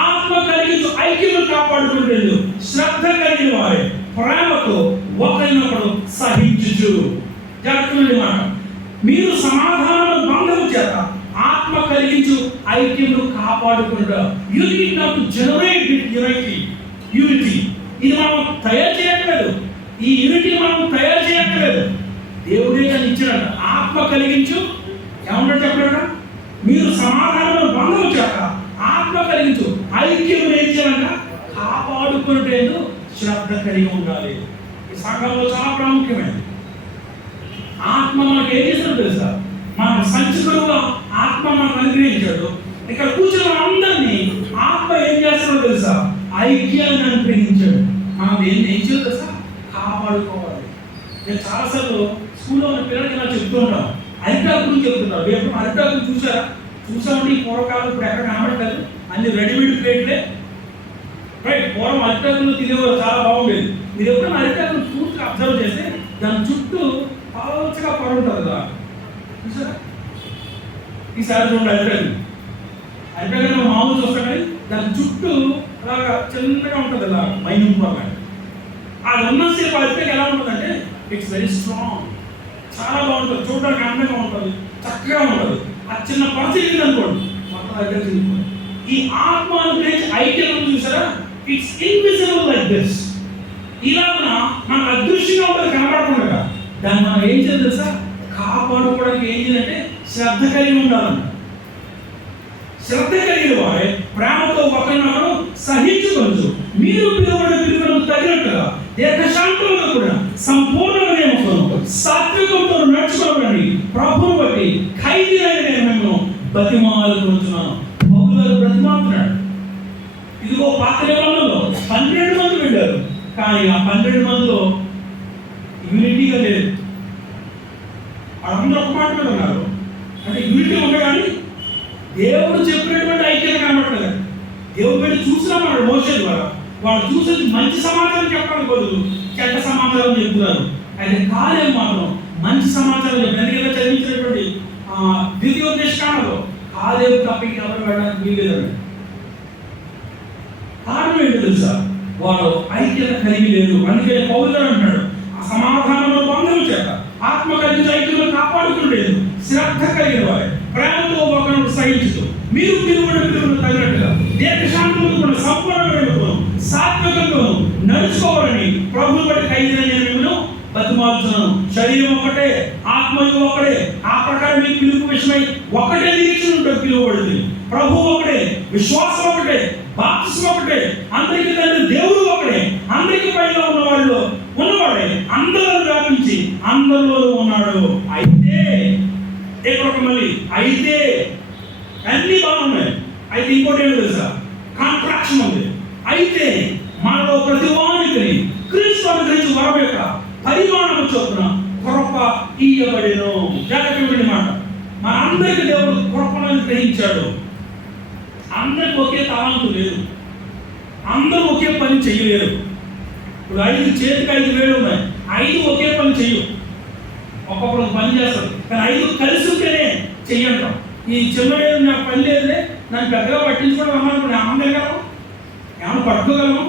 ఆత్మ కలిగించు ఐక్యము కాపాడుకుంటూ శ్రద్ధ కలిగిన వారే ప్రేమతో ఒకరినొకడు సహించుచు. జాగ్రత్తగా మాట, మీరు సమాధాన బంధము చేత ఆత్మ కలిగించు ఐక్యమును కాపాడుకుంటా. యూనిటీ నాట్ జనరేట్ యూనిటీ, ఇది మనం తయారు చేయట్లేదు, ఈ యూనిటీ మనం తయారు చేయట్లేదు, దేవుడే అని ఇచ్చినట్ట. ఆత్మ కలిగించు ఏమన్నా చెప్పాడా, మీరు సమాధాన బంధము చేత ఆత్మ కలిగించు ఐక్యము ఏం చేయాలంట, కాపాడుకుంటేందు శ్రద్ధ కలిగి ఉండాలి. ఈ సంఘంలో చాలా ప్రాముఖ్యమైనది. ఆత్మ మనకు ఏం చేస్తాడు తెలుసా, మనం సంచుకులుగా ఆత్మ మనకు అనుగ్రహించాడు. ఇక్కడ కూర్చున్న అందరినీ ఆత్మ ఏం చేస్తాడో తెలుసా, ఐక్యాన్ని అనుగ్రహించాడు. మనం ఏం చేయాలి తెలుసా, కాపాడుకోవాలి. నేను చాలాసార్లు స్కూల్లో ఉన్న పిల్లలకి ఇలా చెప్తూ ఉంటాను, అరిటాకు గురించి చెప్తున్నారు. రేపు అరిటాకు చూసామంటే ఈ పూర్వకాలం ఇప్పుడు ఎక్కడ కనబడతారు, అన్ని రెడీమేడ్ ప్లేట్లే, రైట్. పూర్వం అరిటాకులు తినేవారు, చాలా బాగుండేది. మీరు ఎప్పుడైనా అరిటాకులు పూర్తిగా అబ్జర్వ్ చేస్తే దాని చుట్టూ పలచగా పొర ఉంటుంది కదా, చూసారా? ఈసారి చూడండి, అరిటాకు మనం మామూలు చూస్తాం కానీ దాని చుట్టూ అలాగా చిన్నగా ఉంటుంది అలా మైనం పొర. అది ఉన్నసేపు అరిటాకు ఎలా ఉంటుందంటే ఇట్స్ వెరీ స్ట్రాంగ్, చాలా బాగుంటుంది, చూడడానికి అందంగా ఉంటుంది, చక్కగా ఉంటుంది. ఆ చిన్న పరిస్థితి అనుకోండి మొత్తం దగ్గర తిరిగిపోయి. ఈ ఆత్మ అనుగ్రహించి ఐక్యం చూసారా, ఇట్స్ ఇన్విజిబుల్ లైక్ దిస్. ఇలాగా మన అదృశ్యంగా ఉంటుంది, కనపడకుండా. దాన్ని మనం ఏం చేయాలి తెలుసా, కాపాడుకోవడానికి ఏం చేయాలంటే శ్రద్ధ కలిగి ఉండాలంట. శ్రద్ధ కలిగిన వారే ప్రేమతో ఒకరినొకరు సహించుకోవచ్చు. మీరు పిలువలకు తగినట్టుగా దీర్ఘశాంతంలో కూడా సంపూర్ణమైన సాత్వికంతో నడుచుకోవాలని ప్రభువును బట్టి ఖైదీలైన నేను మిమ్మల్ని బతిమాలుకుంటున్నాను. పౌలు గారు బ్రతిమాలుతున్నాడు. ఇదిగో పాత నిబంధనలో 12 మంది వెళ్ళారు, కానీ ఆ 12 మందిలో యూనిటీగా లేదు. వాళ్ళందరూ ఒక మాట మీద ఉన్నారు. అంటే యూనిటీ ఉంది కానీ దేవుడు చెప్పినటువంటి ఐక్యత కనబడలేదు. దేవుడు వెళ్ళి చూసినామన్నాడు మోషే ద్వారా. వాళ్ళు చూసేది మంచి సమాచారం చెప్పడానికి బదులు చెడ్డ సమాచారం చెప్తున్నారు. అయితే కాలేం మాత్రం మంచి సమాచారం చెప్పారు. ఎందుకంటే చదివించినటువంటి ద్వితీయోపదేశకాండలో కాలేం తప్ప ఎవరు వెళ్ళడానికి వీల్లేదండి. కారణం ఏంటి తెలుసా, వాళ్ళు ఐక్యత కలిగి లేదు. అందుకే పౌలు గారు అంటున్నాడు, ఆ సమాధానంలో బంధం చేత ఆత్మ కలిగించి ఐక్యతను కాపాడుకోలేదు. శ్రద్ధ కలిగిన వారే ప్రేమతో ఒకరిని సహించుతూ మీరు పిలువను తగినట్టుగా దీర్ఘశాంతంతో కూడా సంపూర్ణమైన సాత్వికంతో నడుచుకోవాలని ప్రభువు బట్టి ఖైదీలైన మిమ్మల్ని బతిమాలుతున్నాను. శరీరం ఒకటే, ఆత్మయు ఒకటే, ఆ ప్రకారం మీ పిలుపు విషయమై ఒకటే నిరీక్షణ ఉంటుంది. పిలువబడింది ప్రభువు ఒకటే, విశ్వాసం ఒకటే, బాప్తిస్మం ఒకటే, అందరికీ తండ్రి దేవుడు ఒకటే, అందరికీ పైన ఉన్నవాడే అందరూ వ్యాపించి అందరిలోనూ ఉన్నాడు. అయితే మళ్ళీ అయితే అన్ని బాగున్నాయి. అయితే ఇంకోటి ఏమి తెలుసా, కాంట్రాక్షన్ ఉంది. అయితే మనలో ప్రతి వానికి క్రీస్తు అనుగ్రహించి వరం యొక్క పరిమాణం చొప్పున కృప ఇయ్యబడెను. జాగ్రత్త మాట, మన అందరికి దేవుడు కృపను గ్రహించాడు. అందరికి ఒకే తలాంతు లేదు, అందరూ ఒకే పని చేయలేరు. ఇప్పుడు 5 చేతికి 5 వేళ్ళు ఉన్నాయి. 5 ఒకే పని చెయ్యు, ఒక్కొక్కరు పని చేస్తారు, కానీ 5 కలిసి ఉంటేనే చెయ్యంటాం. ఈ చిన్నవేలు నాకు పని లేదులే, నన్ను పెద్దగా పట్టించుకోవడం అన్నాను, నేను అమ్మగలము, ఏమన్నా పట్టుకోగలము?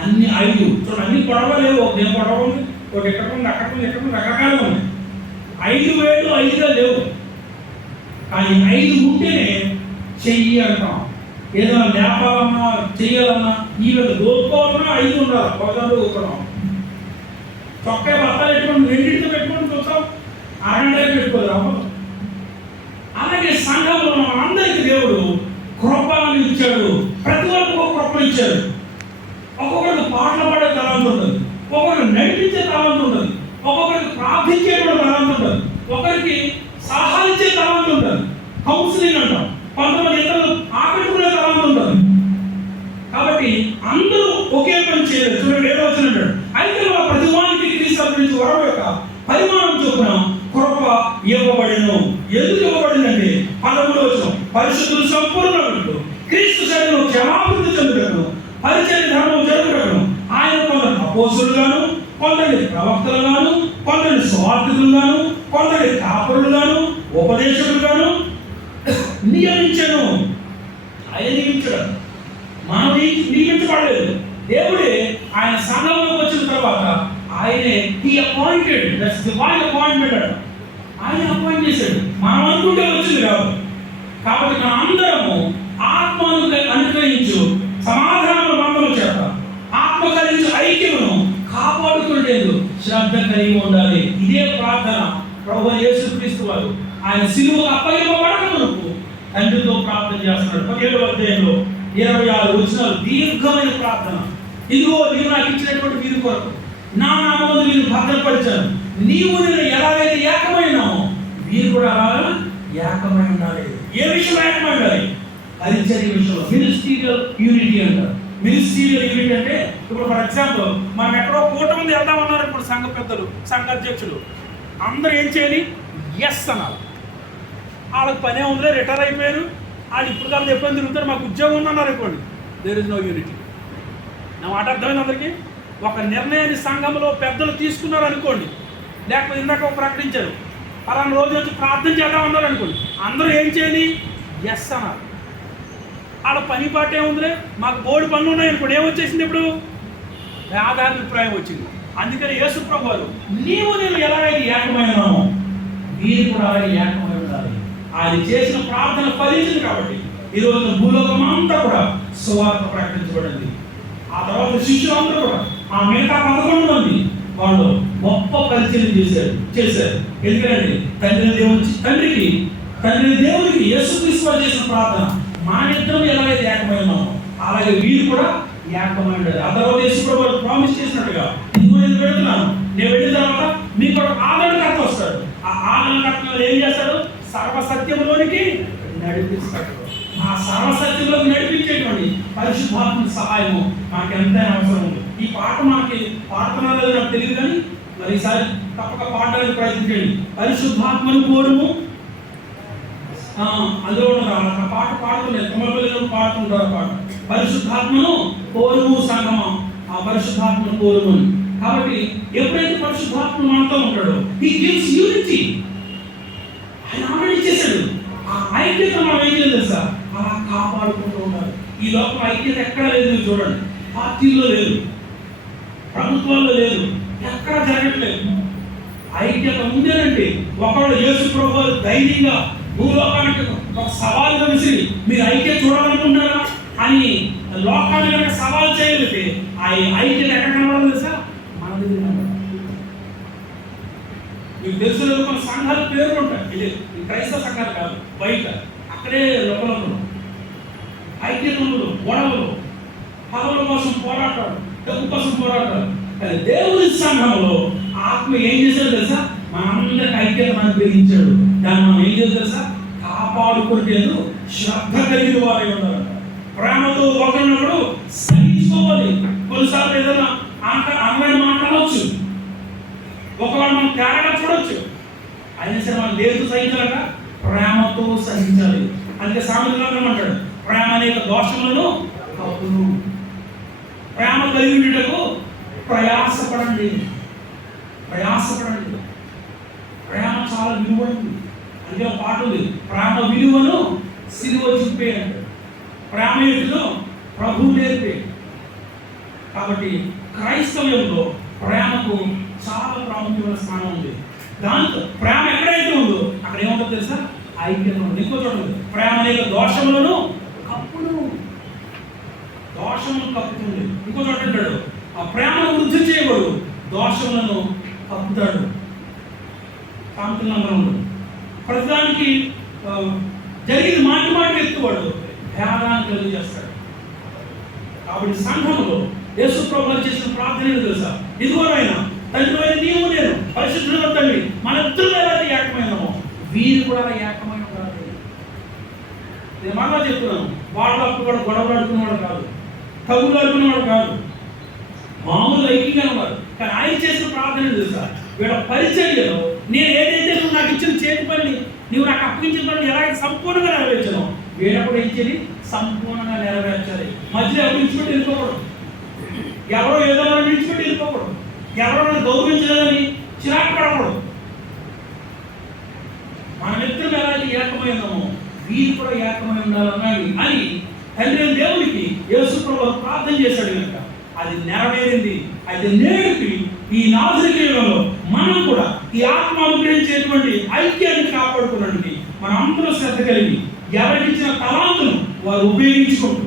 అన్ని 5 చూడండి, అన్ని గొడవ లేవు. నేను గొడవ ఉంది, ఒకటి ఎక్కడ ఉంది, అక్కడ ఉంది, ఎక్కడ ఉంది, రకరకాలుగా ఉంది. 5 వేలు 5గా లేవు, కానీ 5 ఉంటేనే చెయ్యి అంటాం. ఏదైనా లేపాలన్నా చెయ్యాలన్నా ఈవెన్ దోసుకోవాలన్నా 5 ఉండాలి. పదకొండు ఊరుకున్నాం, చొక్కా బత్తాలు పెట్టుకొని రెండింటితో పెట్టుకొని చూస్తాం, అరండే పెట్టుకోదు. అలాగే సంఘంలో అందరికీ దేవుడు కృపను ఇచ్చాడు. ప్రతి ఒక్కరికి ఒక కృపను ఇచ్చాడు. ఒక్కొక్కరికి పాటలు పాడే తలాంత ఉంటుంది, ఒక్కొక్కరికి నడిపించే తలాంత ఉంటుంది, ఒక్కొక్కరికి ప్రార్థించే కూడా తలాంత ఉంటుంది, ఒకరికి సలహాలు ఇచ్చే తలాంత ఉంటుంది, కౌన్సిలింగ్ అంటాం. కొంతమంది ఇతరులు ఆకట్టుకునే తలాంత ఉంటుంది. కాబట్టి అందరూ ఒకే పని చేయలేదు. చూడండి, ఏదో వచ్చినట్టు అయితే ప్రతి వానికి క్రీస్తు గురించి వరం యొక్క పరిమాణం చొప్పున కృప ఇవ్వబడిను. ఎందుకు ఇవ్వబడిందంటే 13వ వచనం, పరిశుద్ధులు సంపూర్ణులు క్రీస్తు శరీరం క్షమాభివృద్ధి చెందుటకును పరిచర్య ధర్మం జరుగుటకును ఆయన కొందరు అపోస్తులుగాను, కొందరి ప్రవక్తలుగాను, కొందరి సువార్తికులుగాను, కొందరి కాపరులుగాను, ఉపదేశకులుగాను నియమించను. ఆయన నియమించడం, మనం నియమించబడలేదు. దేవుడే ఆయన సంఘంలోకి వచ్చిన తర్వాత ఆయనే he appointed, that's divine appointment అంట. ఆయన అపాయింట్ చేశాడు, మనం అనుకుంటే వచ్చింది కాదు. కాబట్టి మనం అందరము ఆత్మను అనుగ్రహించు సమాధాన బంధము చేత ఆత్మ కలిగించు ఐక్యమును కాపాడుకునేందుకు శ్రద్ధ కలిగి ఉండాలి. ఇదే ప్రార్థన ప్రభువు యేసుక్రీస్తు వారు ఆయన సిలువకు అప్పగింపబడక మునుపు తండ్రితో ప్రార్థన చేస్తున్నాడు. 17వ అధ్యాయంలో 26 వచనాలు దీర్ఘమైన ప్రార్థన. ఇదిగో నీవు నాకు ఇచ్చినటువంటి వీరి కొరకు నా నామమును నేను భద్రపరిచాను. నీవు నేను ఎలాగైతే ఏకమైనామో వీరు కూడా అలా ఏకమై ఉండాలి. ఏ విషయం ఏకమై ఉండాలి? పరిచర్య విషయంలో మినిస్టీరియల్ యూనిటీ అంటారు. మినిస్టీరియల్ యూనిటీ అంటే ఇప్పుడు ఫర్ ఎగ్జాంపుల్ మనం ఎక్కడో కూటమి వెళ్దామన్నారు. ఇప్పుడు సంఘ పెద్దలు, సంఘ అధ్యక్షులు అందరూ ఏం చేయాలి? ఎస్ అన్నారు. వాళ్ళకి పనే ఉందిలే, రిటైర్ అయిపోయారు, వాళ్ళు ఇప్పుడు కాదు ఎప్పుడు తిరుగుతారు, మాకు ఉద్యోగం ఉందన్నారు అనుకోండి. There is no unity. నా మాట అర్థమైంది అందరికీ? ఒక నిర్ణయాన్ని సంఘంలో పెద్దలు తీసుకున్నారు అనుకోండి, లేకపోతే ఇందాక ప్రకటించారు పలానా రోజు వచ్చి ప్రార్థన చేద్దాం అన్నారు అనుకోండి, అందరూ ఏం చేయాలి? ఎస్ అన్నారు. వాళ్ళ పని పాట ఏముందిలే, మాకు బోర్డు పనులు ఉన్నాయి అనుకోండి, ఏమొచ్చేసింది? ఇప్పుడు భేదాభిప్రాయం వచ్చింది. అందుకని యేసు ప్రభువు నీవు నేను ఎలాగైతే ఏకమైనామో వీరు కూడా అలాగే ఏకమై ఉండాలి. ఆయన చేసిన ప్రార్థన ఫలించింది కాబట్టి ఈరోజు భూలోకం అంతా కూడా సువార్త ప్రకటించబడింది. ఆ తర్వాత శిష్యులందరూ కూడా ఆ మిగతా 11 మంది వాళ్ళు గొప్ప పరిచయం చేశారు. ఎందుకంటే తండ్రి దేవునికి యేసుక్రీస్తు వారు చేసిన ప్రార్థన మా ఇద్దరం ఎలాగైతే ఏకమై ఉన్నామో అలాగే వీరు కూడా ఏకమై ఉండాలి. ఆ తర్వాత యేసు ప్రభువు ప్రామిస్ చేసినట్టుగా ఇదిగో నేను పెడుతున్నాను, నేను వెళ్ళిన తర్వాత మీకు ఒక ఆదరణకర్త వస్తాడు. ఆ ఆదరణకర్తలో ఏం చేస్తాడు? సర్వసత్యంలోనికి నడిపిస్తాడు. ఆ సర్వసత్యంలోకి నడిపించేటువంటి పరిశుద్ధాత్మ సహాయము మనకి ఎంతైనా అవసరం ఉంది. ఈ పాట మనకి పాడుతున్నారో నాకు తెలియదు, కానీ మరి ఈసారి తప్పక పాడడానికి ప్రయత్నించండి. పరిశుద్ధాత్మను కోరుము, అందులో ఆ పాట పాడుతున్నారు, తొమ్మిది పాడుతుంటారు పాట. పరిశుద్ధాత్మను కోరుము సంగమా, ఆ పరిశుద్ధాత్మను కోరుము. కాబట్టి ఎప్పుడైతే పరిశుద్ధాత్మ మనతో ఉంటాడో హీ గివ్స్ యూనిటీ. ఆయన ఆల్రెడీ చేశాడు. ఆ ఐక్యత మనం ఏం చేయాలి సార్? అలా కాపాడుకుంటూ ఉండాలి. ఈ లోపల ఐక్యత ఎక్కడ లేదు. చూడండి, పార్టీల్లో లేదు, ప్రభుత్వాల్లో లేదు, ఎక్కడ జరగట్లేదు. ఐక్యత ఉందేనంటే ఒకళ్ళు యేసు ప్రభువు ధైర్యంగా భూలోకానికి ఒక సవాలుగా విసిరి మీరు ఐక్యత చూడాలనుకుంటారా అని లోకాన్ని కనుక సవాల్ చేయగలిగితే ఆ ఐక్యత ఎక్కడ కనబడదు సార్? మన దగ్గర మీకు తెలుసు లేదు, మన సంఘాల పేర్లు ఉంటాయి. ఇది క్రైస్తవ సంఘాలు కాదు, బయట అక్కడే లోపల ఐక్యత ఉండదు, గొడవలు, పదవుల కోసం పోరాటాలు, డబ్బు కోసం పోరాటాలు. కానీ దేవుని సంఘంలో ఆత్మ ఏం చేశాడు తెలుసా? మనందరికి ఐక్యత అనుగ్రహించాడు. దాన్ని మనం ఏం చేయాలి తెలుసా? కాపాడుకుంటేందు శ్రద్ధ కలిగిన వారే ఉన్నారు. ప్రేమతో ఒకరినప్పుడు సహించుకోవాలి. కొన్నిసార్లు ఏదైనా అందమైన మాట్లాడవచ్చు, ఒకవేళ మనం తేడాగా చూడొచ్చు, అయినా సరే మనం దేనితో సహించాలట? ప్రేమతో సహించాలి. అందుకే సామెతలో ఏమంటాడు? ప్రేమ అనేక దోషములను కప్పును. ప్రేమ కలిగి ఉండటకు ప్రయాసపడండి. ప్రయాసపడండి. ప్రేమ చాలా విలువైంది. అందుకే ఒక పాట ఉంది, ప్రేమ విలువను సిలువ చూపేయండి, ప్రేమ ఏంటిదో ప్రభు నేర్పే. కాబట్టి క్రైస్తవ్యంలో ప్రేమకు చాలా ప్రాముఖ్యమైన స్థానం ఉంది. దాంతో ప్రేమ ఎక్కడైతే ఉందో అక్కడ ఏముంటుందో తెలుసా? ఐక్యత ఉంది. ఇంకో చూడండి, ప్రేమ అనేక దోషములను కప్పును, దోషములను కప్పుతుంది. ఇంకో చోట అంటాడు, ఆ ప్రేమను వృద్ధి చేయబడు దోషములను కప్పుతాడు. సామెతలు ప్రతిదానికి జరిగింది మాటి మాటి ఎత్తువాడు భేదాన్ని తెలియజేస్తాడు. కాబట్టి సంఘంలో యేసు ప్రభువు చేసిన ప్రార్థన ఏంటో తెలుసా? ఇదిగో ఆయన తండ్రి నీవు నేను పరిశుద్ధుల తండ్రి మన ఇద్దరు ఎలా ఏకమైనామో వీరు కూడా ఏకమైన. నేను మళ్ళా చెప్తున్నాను, వాళ్ళు అప్పుడు కూడా గొడవలు ఆడుకునేవాడు కాదు, తగులు ఆడుకునేవాడు కాదు, మామూలు ఐక్యంగా ఉన్నారు. కానీ ఆయన చేసిన ప్రార్థన తెలుసా? వీళ్ళ పరిచర్యలో నేను ఏదైతే నువ్వు నాకు ఇచ్చిన చేతి పని, నువ్వు నాకు అప్పగించిన పని ఎలాగైతే సంపూర్ణంగా నెరవేర్చాను, వీళ్ళ కూడా ఇచ్చేది సంపూర్ణంగా నెరవేర్చాలి. మధ్యలో ఎవరు విడిచిపెట్టి వెళ్ళిపోకూడదు, ఎవరో ఏదో విడిచిపెట్టి వెళ్ళిపోకూడదు, ఎవరో గౌరవించలేదని చిరాకు పడకూడదు. మనమిద్దరం ఎలాంటి ఏకమైనామో వీరు కూడా ఏకమై ఉండాలన్నాడు అని తండ్రి దేవుడికి యేసు ప్రభువు ప్రార్థన చేశాడు కనుక అది నెరవేరింది. అయితే నేటికి ఈ నాజరిక యుగంలో మనం కూడా ఈ ఆత్మ అనుగ్రహించేటువంటి ఐక్యాన్ని కాపాడుకున్నట్టు మనం అందరూ శ్రద్ధ కలిగి ఎవరికి ఇచ్చిన తలాంతును వారు ఉపయోగించుకుంటూ,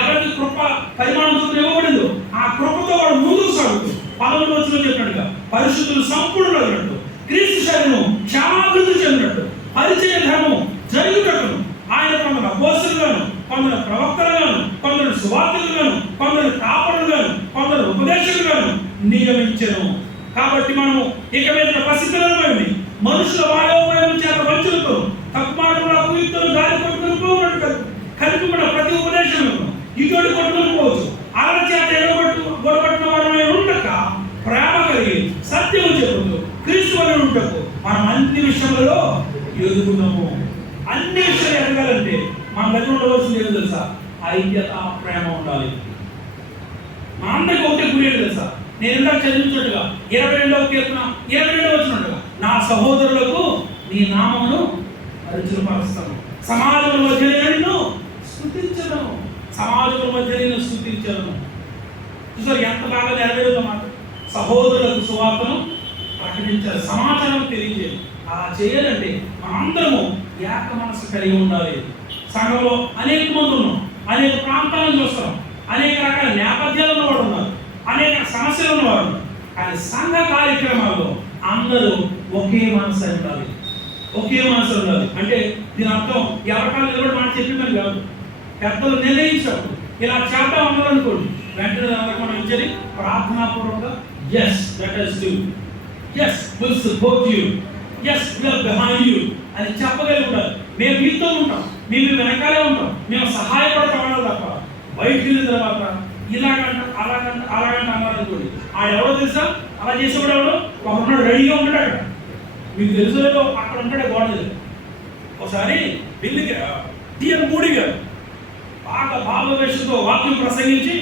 ఎవరికి కృప పరిమాణంతో ఇవ్వబడిందో ఆ కృపతో వాడు ముందుకు సాగుతూ 11వ వచనంలో చెప్పినట్టుగా పరిశుద్ధులు సంపూర్ణులైనట్టు, క్రీస్తు శరీరం క్షమాభివృద్ధి చెందినట్టు, పరిచయ ధర్మం జరుగుటట్టును ఆయన కొందరు అపోస్తలుగాను, కొందరు ప్రవక్తలుగాను, కొందరు సువార్తికులుగాను, కొందరు కాపరులుగాను, కొందరు ఉపదేశకులుగాను నియమించెను. కాబట్టి మనము ఇక మీద పసిపిల్లలమైంది మనుషుల వాయోపయోగం చేత వంచులతో తక్కువ అపవిత్రులు దారి కొట్టుకుని పోగొట్టు కలిపి కూడా ప్రతి ఉపదేశంలో ఇటువంటి కొట్టుకుని పోవచ్చు. అలా చేత గొడవట్టిన వాడమై ఉండక ప్రేమ కలిగి సత్యము చెబుతూ క్రీస్తు అని ఉండకు మనం అన్ని విషయంలో ఎదుగుతున్నాము. అన్ని విషయాలు ఎదగాలంటే మన దగ్గర ఉండవలసింది ఏదో తెలుసా? ఐక్యత, ప్రేమ ఉండాలి. మా అందరికీ ఒకటే గురి తెలుసా? నేను ఇందాక చదివించినట్టుగా 22వ కీర్తన 22వ వచనట్టుగా నా సహోదరులకు నీ నామమును పరిచయపరుస్తాను, సమాజం మధ్య నేను స్తుతించను, సమాజం మధ్య నేను స్తుతించను. చూసారు ఎంత బాగా నెరవేరుదో మాట. సహోదరులకు సువార్తను ప్రకటించాలి, సమాచారం తెలియజేయాలి. అలా చేయాలంటే మనందరము ఏక మనసు కలిగి ఉండాలి. సంఘంలో అనేక మంది ఉన్నాం, అనేక ప్రాంతాలను చూస్తున్నాం, అనేక రకాల నేపథ్యాలు ఉన్నవాడు ఉన్నారు, అనేక సమస్యలు ఉన్నవాడు. కానీ సంఘ కార్యక్రమాల్లో అందరూ ఒకే మనసు ఉండాలి, ఒకే మనసు ఉండాలి. అంటే దీని అర్థం ఎవరికాలు నిలబడి మాట చెప్పిందని కాదు. పెద్దలు నిర్ణయించినప్పుడు ఇలా చేద్దాం అన్నారు అనుకోండి, వెంటనే అందరికి మనం ఇచ్చేది ప్రార్థనాపూర్వకంగా yes let us do, yes we'll support you, yes we are behind you అని చెప్పగలిగి ఉండాలి. మేము మీతో ఉంటాం, మేము వెనకాలే ఉంటాం, మేము సహాయపడతామన్నారు తప్ప బయటికి వెళ్ళిన తర్వాత ఇలాగంట అలాగంట అలాగంట అన్నారు అనుకోండి. ఆడు ఎవరో తెలుసా? అలా చేసేవాడు ఎవడో ఒకరున్నాడు, రెడీగా ఉంటాడు అక్కడ. మీకు తెలుసు లేదో అక్కడ ఉంటాడే గోడ. ఒకసారి బిల్లుకి టిఎన్ మూడీ గారు బాగా భావవేశంతో వాక్యం ప్రసంగించి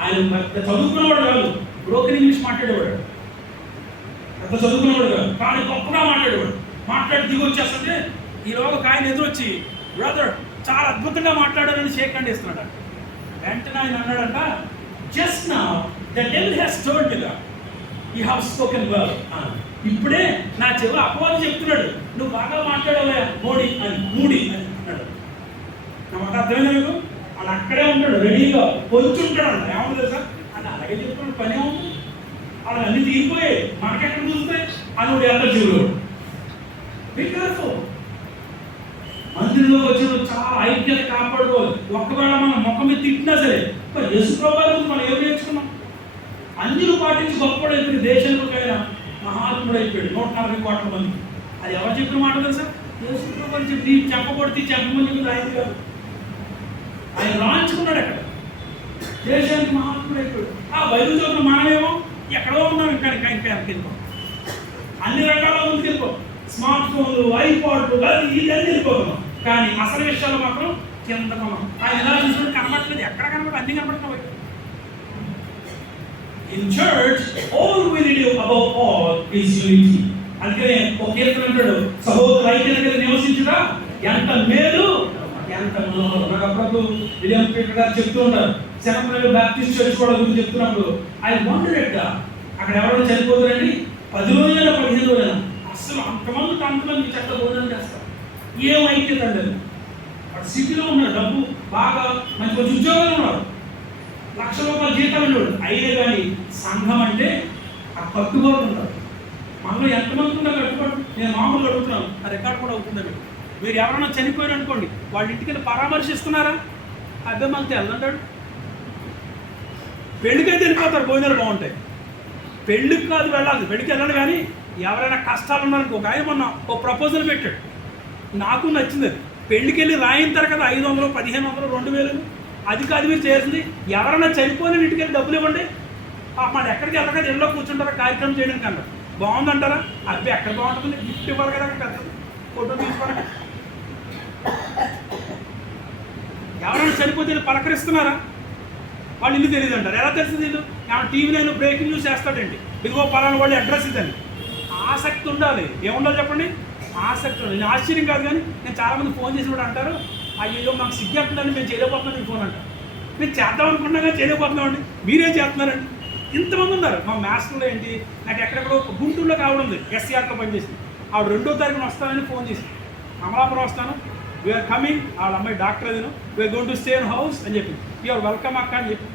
ఆయన పెద్ద చదువుకున్నవాడు కాదు, బ్రోకెన్ ఇంగ్లీష్ మాట్లాడేవాడు, పెద్ద చదువుకున్నవాడు కాదు, కానీ గొప్పగా మాట్లాడేవాడు. మాట్లాడి దిగి వచ్చేస్తుంటే ఈలోగా ఒక ఆయన ఎదురొచ్చి బ్రదర్ చాలా అద్భుతంగా మాట్లాడారని షేక్ హ్యాండ్ ఇస్తున్నాడు. వెంటనే ఆయన అన్నాడంట, just now the devil has told you that you have spoken well. ఇప్పుడే నా చెవి అపవాది చెప్తున్నాడు నువ్వు బాగా మాట్లాడవా మూడి అని అన్నాడు. నా మాట అర్థమైందా మీకు? వాళ్ళు అక్కడే ఉంటాడు, రెడీగా పొంచుంటాడు అంట. ఏమన్నా తెలుసా? అని అలాగే చెప్తున్నాడు, పని ఏముంది? వాళ్ళు అన్ని తీరిపోయాయి, మనకెక్కడ చూస్తే అని ఎంత జీవుడు. మందిరంలోకి వచ్చిన చాలా ఐక్యత కాపాడుకోవాలి. ఒక్కవేళ మనం మొక్క మీద తిట్టినా సరే యేసు ప్రభువు మనం ఏం నేర్చుకున్నాం? అన్యులు పాటించి గొప్పడైపోయి దేశంలోకైనా మహాత్ముడు అయిపోయాడు 140 కోట్ల మంది. అది ఎవరు చెప్పిన మాట తెలుసా? యేసు ప్రభువు చెప్పి చెప్పబడితే చెప్పమని చెప్పి ఆయన కాదు, ఆయన రాయించుకున్నాడు అక్కడ. దేశానికి మహాత్ముడు అయిపోయాడు. ఆ బైబిల్ చదువుతున్న మనమేమో ఎక్కడో ఉన్నాం, ఇంకా వెళ్ళిపోం, అన్ని రకాల ముందుకు వెళ్ళిపోం. స్మార్ట్ ఫోన్లు, ఐపాడ్లు, అది ఇది అన్ని వెళ్ళిపోతున్నాం. కానీ అసలు విషయాలు మాత్రం కింద మనం ఆయన ఎలా చూసుకుంటే కనబడలేదు, ఎక్కడ కనబడి అన్ని కనబడుతున్నాయి. In church all we need above all is unity. అందుకనే ఒక కీర్తన అంటాడు, సహోదరుల ఐక్యత నివసించుట ఎంత మేలు ఎంత మనోహరం. నాకు అప్పుడప్పుడు విలియం పీటర్ గారు చెప్తూ ఉంటారు, సెనపల్లి బాప్టిస్ట్ చర్చ్ కూడా గురించి చెప్తున్నప్పుడు ఐ వండర్ ఎట్ అక్కడ ఎవరైనా చనిపోతారండి 10 రోజులైనా 15 రోజులైనా అసలు అంతమంది చెత్త భోజనం చేస్తారు. ఏం ఐక్యత అండి అది. వాడు సిటీలో ఉన్నాడు, డబ్బు బాగా మంచి ఉద్యోగాలు ఉన్నారు, ₹1,00,000 జీతాలు ఉండేవాడు. అయినా కానీ సంఘం అంటే ఆ కట్టుబాటు ఉంటారు. మనలో ఎంతమంది ఉన్నా కట్టుబాటు. నేను మామూలుగా అడుగుతున్నాను, ఆ రికార్డు కూడా అవుతుందండి. మీరు ఎవరైనా చనిపోయారు అనుకోండి, వాళ్ళ ఇంటికి వెళ్ళి పరామర్శిస్తున్నారా? అబ్బాయి మనకు తెల్లంటాడు. పెళ్ళికైతే వెళ్ళిపోతారు, భోజనాలు బాగుంటాయి. పెళ్ళికి కాదు వెళ్ళాలి, పెళ్ళికి వెళ్ళాలి. కానీ ఎవరైనా కష్టాలు ఉన్నారనుకో, ఒక ఆయన మొన్న ఒక ప్రపోజల్ పెట్టాడు, నాకు నచ్చింది అది. పెళ్ళికి వెళ్ళి రాయింటారు కదా 500, 1500, 2000, అది కాదు మీరు చేసింది. ఎవరైనా చనిపోయిన ఇంటికి వెళ్ళి డబ్బులు ఇవ్వండి. మన ఎక్కడికి వెళ్ళక ఇళ్ళలో కూర్చుంటారా కార్యక్రమం చేయడం కన్నా బాగుందంటారా? అబ్బాయి ఎక్కడ బాగుంటుంది, గిఫ్ట్ ఇవ్వాలి కదా, పెద్దది ఫోటో తీసుకోవడం. ఎవరైనా చనిపోతే పలకరిస్తున్నారా? వాళ్ళు ఇల్లు తెలియదు అంటారు. ఎలా తెలిసింది? ఇల్లు ఏమన్నా టీవీలో బ్రేకింగ్ న్యూస్ వేస్తాడండి, ఇదిగో పలానా వాళ్ళు అడ్రస్ ఇద్దండి. ఆసక్తి ఉండాలి. ఏముండాలి చెప్పండి? ఆసక్తి ఉండాలి. నేను ఆశ్చర్యం కాదు, కానీ నేను చాలామంది ఫోన్ చేసి కూడా అంటారు, అయ్యో మాకు సిగ్గేస్తుందని మేము చేయలేకపోతున్నాం మీ ఫోన్ అంటారు. నేను చేద్దాం అనుకున్నా కానీ చేయలేకపోతున్నామండి, మీరేం చేస్తున్నారండి. ఇంతమంది ఉన్నారు. మా మాస్టర్లో ఏంటి, నాకు ఎక్కడెక్కడో గుంటూరులో కావడం ఉంది, ఎస్సీఆర్లో పనిచేసింది. ఆవిడ 2వ తారీఖున వస్తానని ఫోన్ చేసి, అమలాపురం వస్తాను, వీఆర్ కమింగ్, వాళ్ళ అమ్మాయి డాక్టర్ అదిను, we're going to stay in house అని చెప్పింది. యూఆర్ వెల్కమ్ అక్క అని చెప్పి.